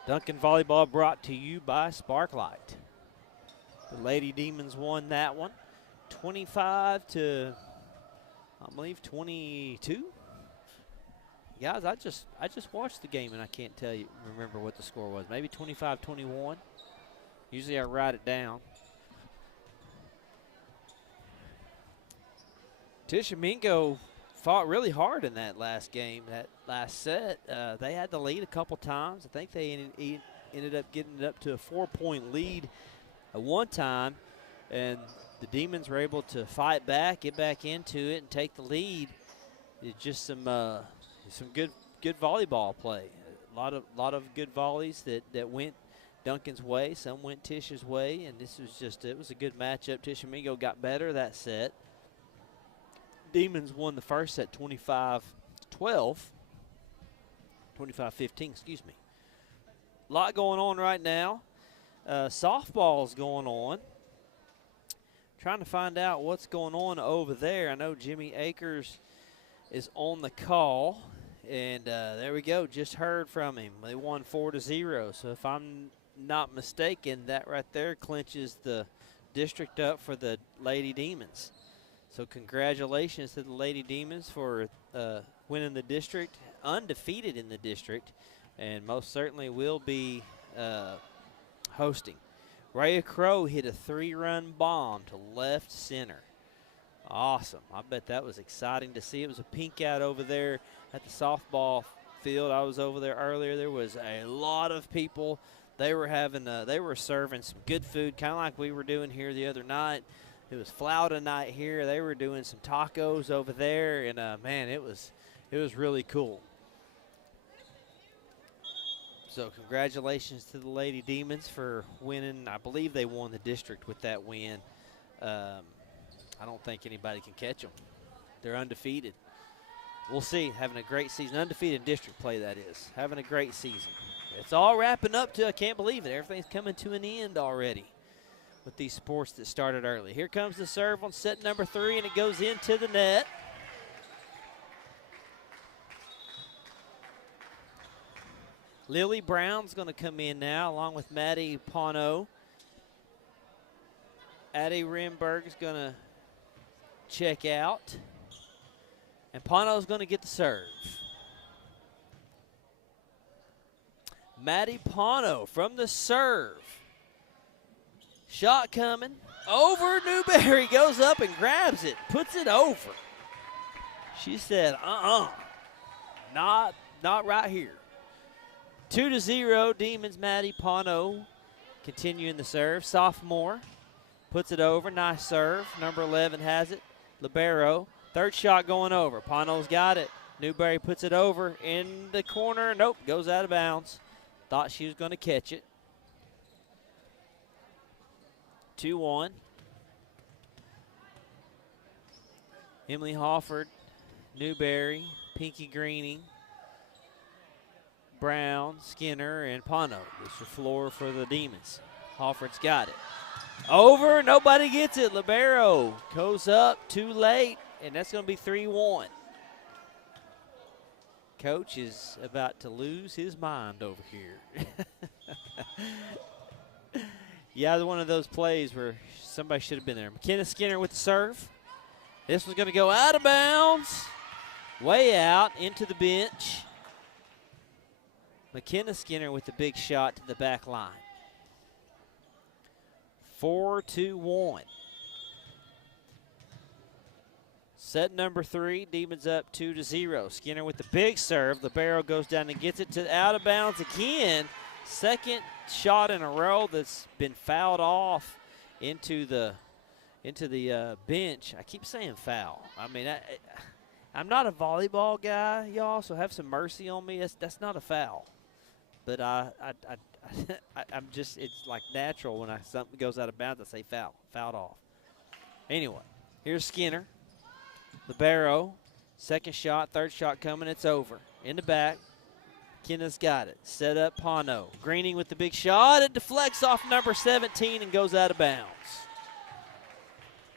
Duncan Volleyball brought to you by Sparklight. The Lady Demons won that one, 25 to, I believe, 22. Guys, I just watched the game and I can't remember what the score was. Maybe 25-21. Usually I write it down. Tishomingo fought really hard in that last game, that last set. They had the lead a couple times. I think they ended up getting it up to a 4-point lead at one time, and the Demons were able to fight back, get back into it, and take the lead. It's just some good volleyball play. A lot of good volleys that went Duncan's way. Some went Tish's way, and it was a good matchup. Tishomingo got better that set. Demons won the first set 25-12. 25-15, excuse me. A lot going on right now. Softball's going on. Trying to find out what's going on over there. I know Jimmy Akers is on the call. And there we go. Just heard from him. They won 4-0. So if I'm not mistaken, that right there clinches the district up for the Lady Demons. So congratulations to the Lady Demons for winning the district, undefeated in the district, and most certainly will be hosting. Rhea Crow hit a 3-run bomb to left center. Awesome. I bet that was exciting to see. It was a pink out over there at the softball field. I was over there earlier. There was a lot of people. They were serving some good food, kind of like we were doing here the other night. It was Flauta night here. They were doing some tacos over there, and man, it was really cool. So congratulations to the Lady Demons for winning. I believe they won the district with that win. I don't think anybody can catch them. They're undefeated. We'll see. Having a great season. Undefeated in district play, that is. Having a great season. It's all wrapping up to, I can't believe it. Everything's coming to an end already with these sports that started early. Here comes the serve on set number 3, and it goes into the net. Lily Brown's going to come in now, along with Maddie Pono. Addie Rimberg is going to check out. And Pono's going to get the serve. Maddie Pono from the serve. Shot coming. Over Newberry, goes up and grabs it, puts it over. She said, not right here. 2-0, Demons. Maddie Pono continuing the serve. Sophomore puts it over. Nice serve. Number 11 has it. Libero. Third shot going over. Pono's got it. Newberry puts it over in the corner. Nope, goes out of bounds. Thought she was going to catch it. 2-1. Emily Hofford, Newberry, Pinky Greening, Brown, Skinner, and Pono. This is the floor for the Demons. Hofford's got it. Over, nobody gets it. Libero goes up too late, and that's going to be 3-1. Coach is about to lose his mind over here. Yeah, one of those plays where somebody should have been there. McKenna Skinner with the serve. This one's going to go out of bounds. Way out into the bench. McKenna Skinner with the big shot to the back line. 4-1. Set number 3, Demons up 2-0. Skinner with the big serve. Libero goes down and gets it to out of bounds again. Second shot in a row that's been fouled off into the bench. I keep saying foul. I mean, I'm not a volleyball guy, y'all, so have some mercy on me. That's not a foul. But I'm just, it's like natural when something goes out of bounds, I say foul, fouled off. Anyway, here's Skinner. Libero, second shot, third shot coming, it's over. In the back, Kenna's got it. Set up Pono. Greening with the big shot. It deflects off number 17 and goes out of bounds.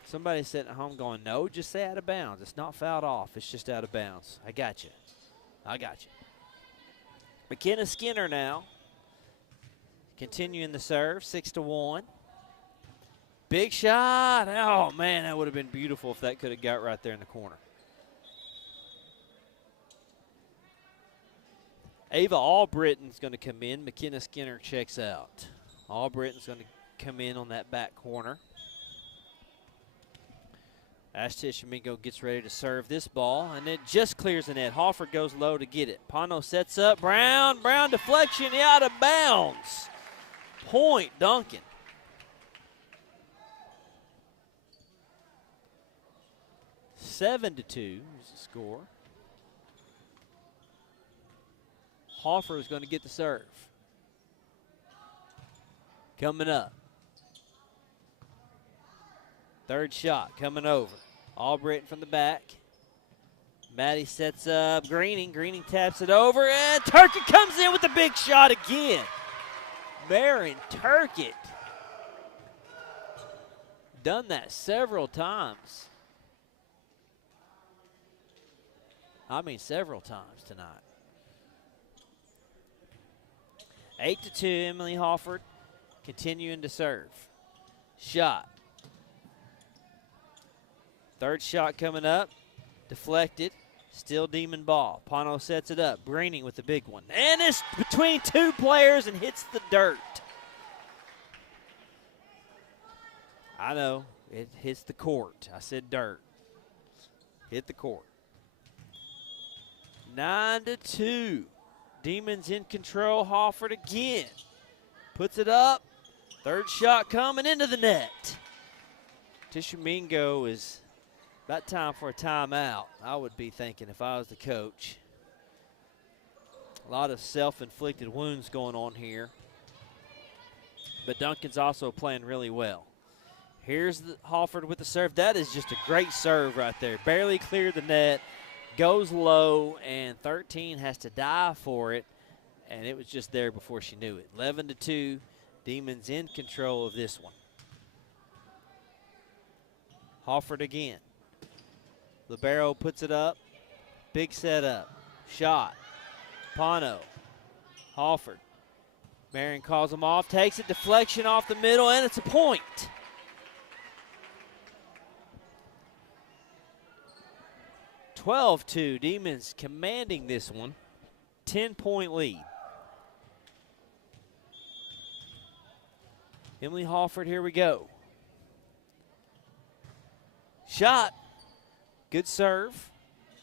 Somebody sitting at home going, no, just say out of bounds. It's not fouled off. It's just out of bounds. I got you. I got you. McKenna Skinner now. Continuing the serve, 6-1. Big shot. Oh, man, that would have been beautiful if that could have got right there in the corner. Ava Albritton's going to come in. McKenna Skinner checks out. Albritton's going to come in on that back corner. As Tishomingo gets ready to serve this ball, and it just clears the net. Hofford goes low to get it. Pano sets up. Brown deflection out of bounds. Point Duncan. Seven to 2 is the score. Hoffer is going to get the serve. Coming up. Third shot coming over. Albritton from the back. Maddie sets up Greening. Greening taps it over, and Turkett comes in with the big shot again. Marin Turkett. Done that several times. I mean, several times tonight. 8 to 2, Emily Hofford continuing to serve. Shot. Third shot coming up. Deflected. Still Demon ball. Pano sets it up. Greening with the big one. And it's between two players and hits the dirt. I know. It hits the court. I said dirt. Hit the court. 9 to 2. Demons in control. Hofford again. Puts it up. Third shot coming into the net. Tishomingo is about time for a timeout, I would be thinking if I was the coach. A lot of self-inflicted wounds going on here. But Duncan's also playing really well. Here's Hofford with the serve. That is just a great serve right there. Barely cleared the net. Goes low, and 13 has to dive for it, and it was just there before she knew it. 11 to 2, Demons in control of this one. Hofford again. Libero puts it up. Big setup. Shot. Pano. Hofford. Marion calls him off. Takes it. Deflection off the middle, and it's a point. (12-2). Demons commanding this one. 10-point lead. Emily Hofford, here we go. Shot. Good serve.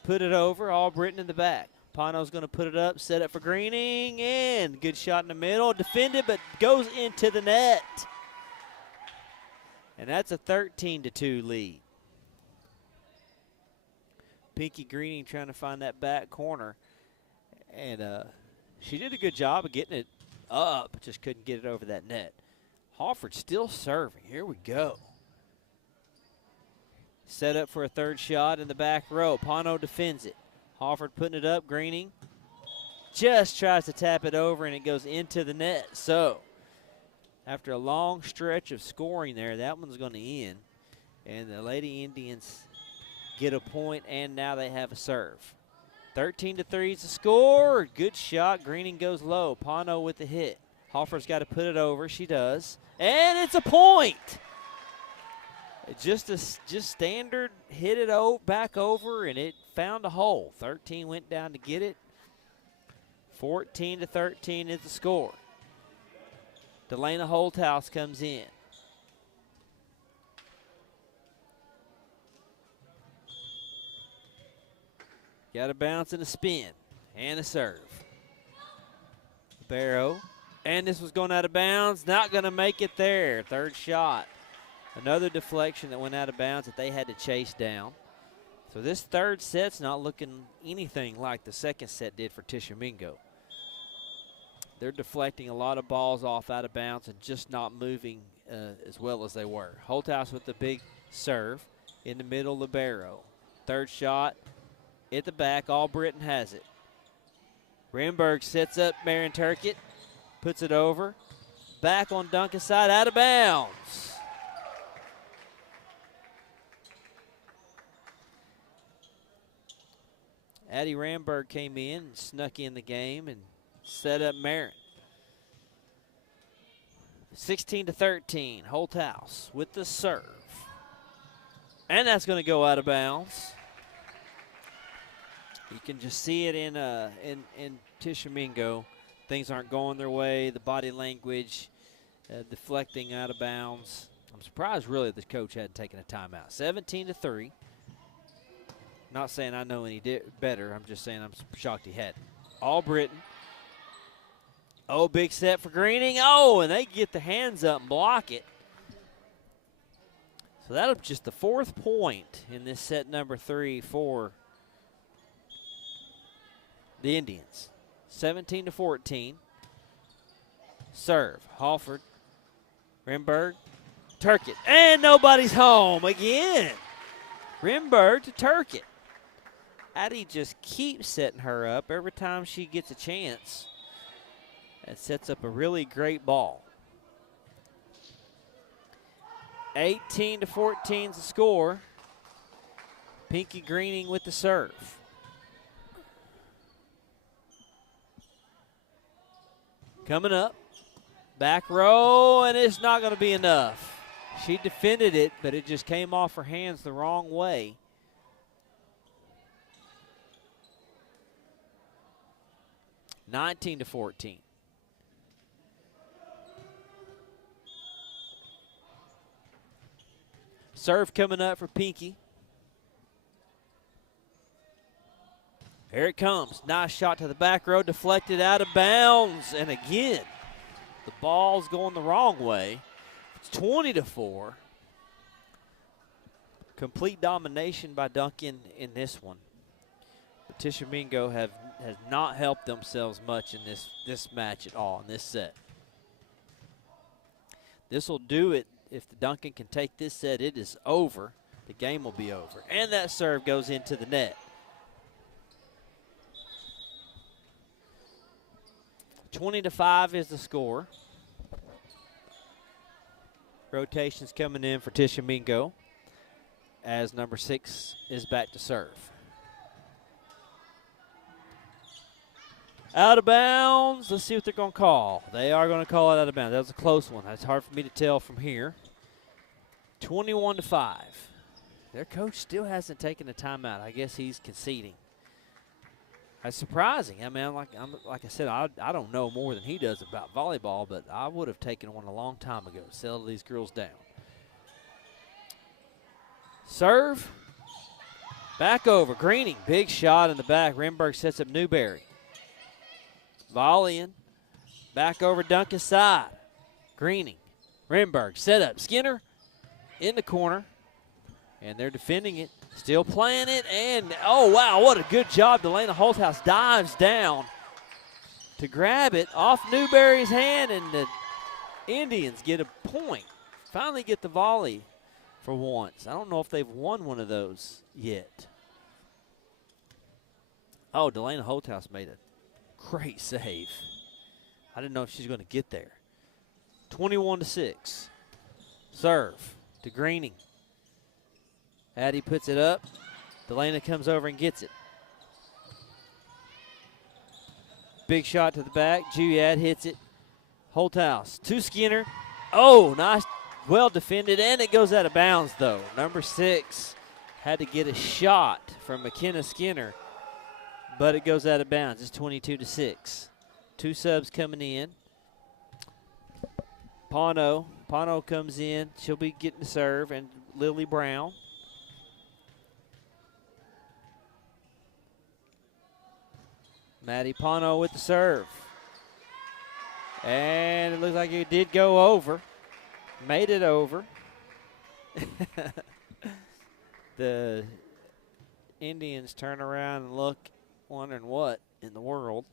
Put it over. Albritton in the back. Pano's going to put it up. Set up for Greening. And good shot in the middle. Defended, but goes into the net. And that's a 13 to 2 lead. Pinky Greening trying to find that back corner. And she did a good job of getting it up. Just couldn't get it over that net. Hofford still serving. Here we go. Set up for a third shot in the back row. Pano defends it. Hofford putting it up. Greening just tries to tap it over, and it goes into the net. So after a long stretch of scoring there, that one's going to end. And the Lady Indians get a point, and now they have a serve. 13 to 3 is the score. Good shot. Greening goes low. Pano with the hit. Hofford's got to put it over. She does. And it's a point. Just standard, hit it back over, and it found a hole. 13 went down to get it. 14 to 13 is the score. Delana Holthouse comes in. Got a bounce and a spin and a serve. Barrow, and this was going out of bounds. Not going to make it there. Third shot. Another deflection that went out of bounds that they had to chase down. So this third set's not looking anything like the second set did for Tishomingo. They're deflecting a lot of balls off out of bounds and just not moving as well as they were. Holthouse with the big serve. In the middle, Libero. Third shot at the back. Albritton has it. Renberg sets up Marin Turkett. Puts it over. Back on Duncan's side, out of bounds. Addie Ramberg came in and snuck in the game and set up Merritt. 16-13, Holthouse with the serve. And that's going to go out of bounds. You can just see it in Tishomingo. Things aren't going their way. The body language deflecting out of bounds. I'm surprised really the coach hadn't taken a timeout. 17-3. Not saying I know any better. I'm just saying I'm shocked he hadn't. All Britain. Oh, big set for Greening. Oh, and they get the hands up and block it. So that'll just the 4th point in this set number 3 for the Indians. 17-14. Serve. Halford. Rimberg. Turkett. And nobody's home again. Rimberg to Turkett. Addie just keeps setting her up every time she gets a chance. That sets up a really great ball. 18-14 is the score. Pinky Greening with the serve. Coming up. Back row, and it's not going to be enough. She defended it, but it just came off her hands the wrong way. (19-14). Serve coming up for Pinky. Here it comes. Nice shot to the back row, deflected out of bounds. And again, the ball's going the wrong way. It's 20-4. Complete domination by Duncan in this one. But Tishomingo has not helped themselves much in this match at all, in this set. This will do it. If the Duncan can take this set, it is over. The game will be over. And that serve goes into the net. 20-5 is the score. Rotations coming in for Tishomingo as number 6 is back to serve. Out of bounds. Let's see what they're going to call. They are going to call it out of bounds. That was a close one. That's hard for me to tell from here. 21-5. Their coach still hasn't taken a timeout. I guess he's conceding. That's surprising. I mean, like I said, I don't know more than he does about volleyball, but I would have taken one a long time ago to settle these girls down. Serve. Back over. Greening. Big shot in the back. Rimberg sets up Newberry. Volleying. Back over Duncan's side. Greening. Rimberg. Set up. Skinner in the corner. And they're defending it. Still playing it. And, oh, wow, what a good job. Delana Holthouse dives down to grab it off Newberry's hand. And the Indians get a point. Finally get the volley for once. I don't know if they've won one of those yet. Oh, Delana Holthouse made a great save. I didn't know if she's going to get there. 21-6. Serve to Greening. Addie puts it up. Delana comes over and gets it. Big shot to the back. Juliet hits it. Holthouse to Skinner. Oh, nice. Well defended, and it goes out of bounds, though. Number 6 had to get a shot from McKenna Skinner, but it goes out of bounds. It's 22-6. 2 subs coming in. Pano comes in. She'll be getting the serve, and Lily Brown. Maddie Pano with the serve. And it looks like it did go over. Made it over. The Indians turn around and look, wondering what in the world.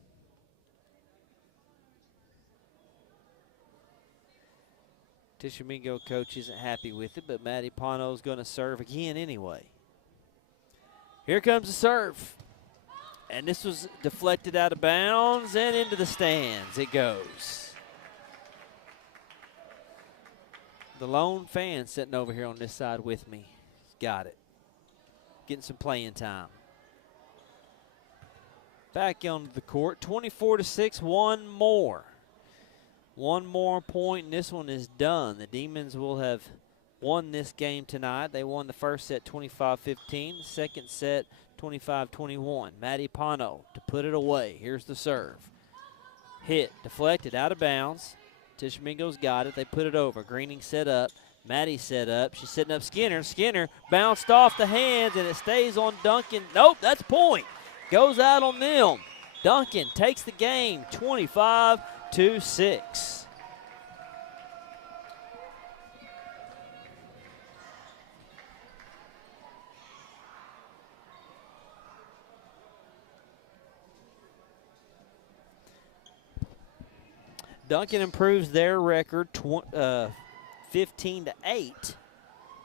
Tishomingo coach isn't happy with it, but Maddie Pano's going to serve again anyway. Here comes the serve. And this was deflected out of bounds and into the stands it goes. The lone fan sitting over here on this side with me got it. Getting some playing time. back onto the court. 24-6, one more. One more point, and this one is done. The Demons will have won this game tonight. They won the first set 25-15, second set 25-21. Maddie Pano to put it away. Here's the serve. Hit, deflected, out of bounds. Tishomingo's got it. They put it over. Greening set up. Maddie set up. She's setting up Skinner. Skinner bounced off the hands, and it stays on Duncan. Nope, that's point. Goes out on them. Duncan takes the game 25-6. Duncan improves their record 15-8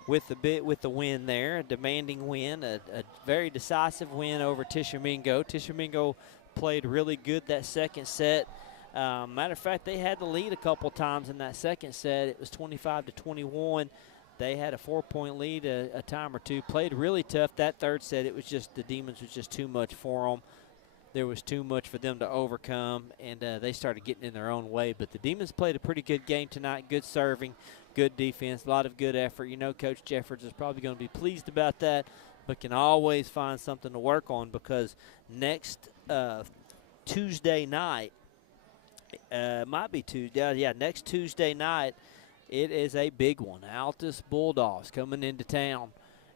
with the win there, a demanding win, a very decisive win over Tishomingo. Tishomingo played really good that second set. Matter of fact, they had the lead a couple times in that second set. It was 25-21. They had a 4-point lead a time or two. Played really tough that third set. It was just the Demons was just too much for them. There was too much for them to overcome, and they started getting in their own way. But the Demons played a pretty good game tonight. Good serving, good defense, a lot of good effort. You know, Coach Jeffords is probably going to be pleased about that, but can always find something to work on, because next Tuesday night, might be Tuesday, yeah, next Tuesday night, it is a big one. Altus Bulldogs coming into town.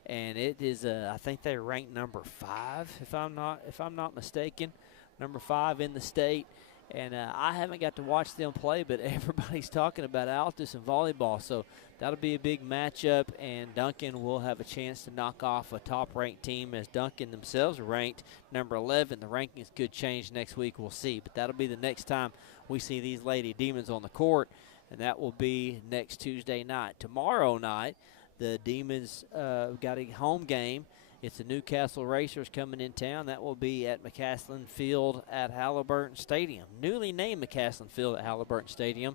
And it is, I think they're ranked number 5, if I'm not mistaken, number 5 in the state. And I haven't got to watch them play, but everybody's talking about Altus and volleyball, so that'll be a big matchup. And Duncan will have a chance to knock off a top-ranked team, as Duncan themselves are ranked number 11. The rankings could change next week. We'll see, but that'll be the next time we see these Lady Demons on the court, and that will be next Tuesday night. Tomorrow night, the Demons got a home game. It's the Newcastle Racers coming in town. That will be at McCaslin Field at Halliburton Stadium. Newly named McCaslin Field at Halliburton Stadium.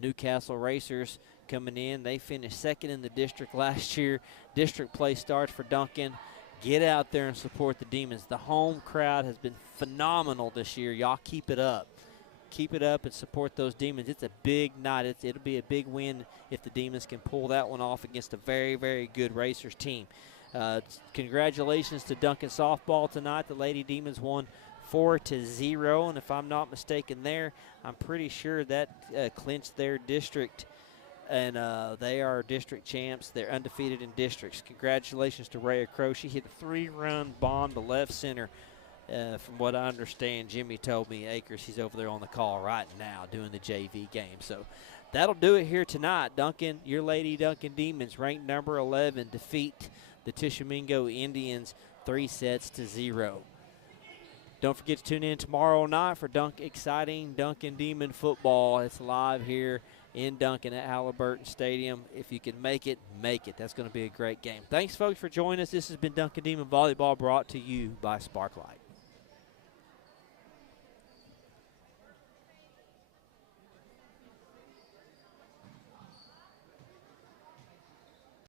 Newcastle Racers coming in. They finished second in the district last year. District play starts for Duncan. Get out there and support the Demons. The home crowd has been phenomenal this year. Y'all keep it up. Keep it up and support those Demons. It's a big night. It'll be a big win if the Demons can pull that one off against a very, very good Racers team. Congratulations to Duncan softball tonight. The Lady Demons won 4-0, and if I'm not mistaken there, I'm pretty sure that clinched their district, and they are district champs. They're undefeated in districts. Congratulations to Rhea Crow. She hit a 3-run bomb to left center. From what I understand, Jimmy told me, Akers, he's over there on the call right now doing the JV game. So that'll do it here tonight. Duncan, your Lady Duncan Demons, ranked number 11, defeat the Tishomingo Indians 3-0. Don't forget to tune in tomorrow night for exciting Duncan Demon football. It's live here in Duncan at Halliburton Stadium. If you can make it, make it. That's going to be a great game. Thanks, folks, for joining us. This has been Duncan Demon Volleyball, brought to you by Sparklight.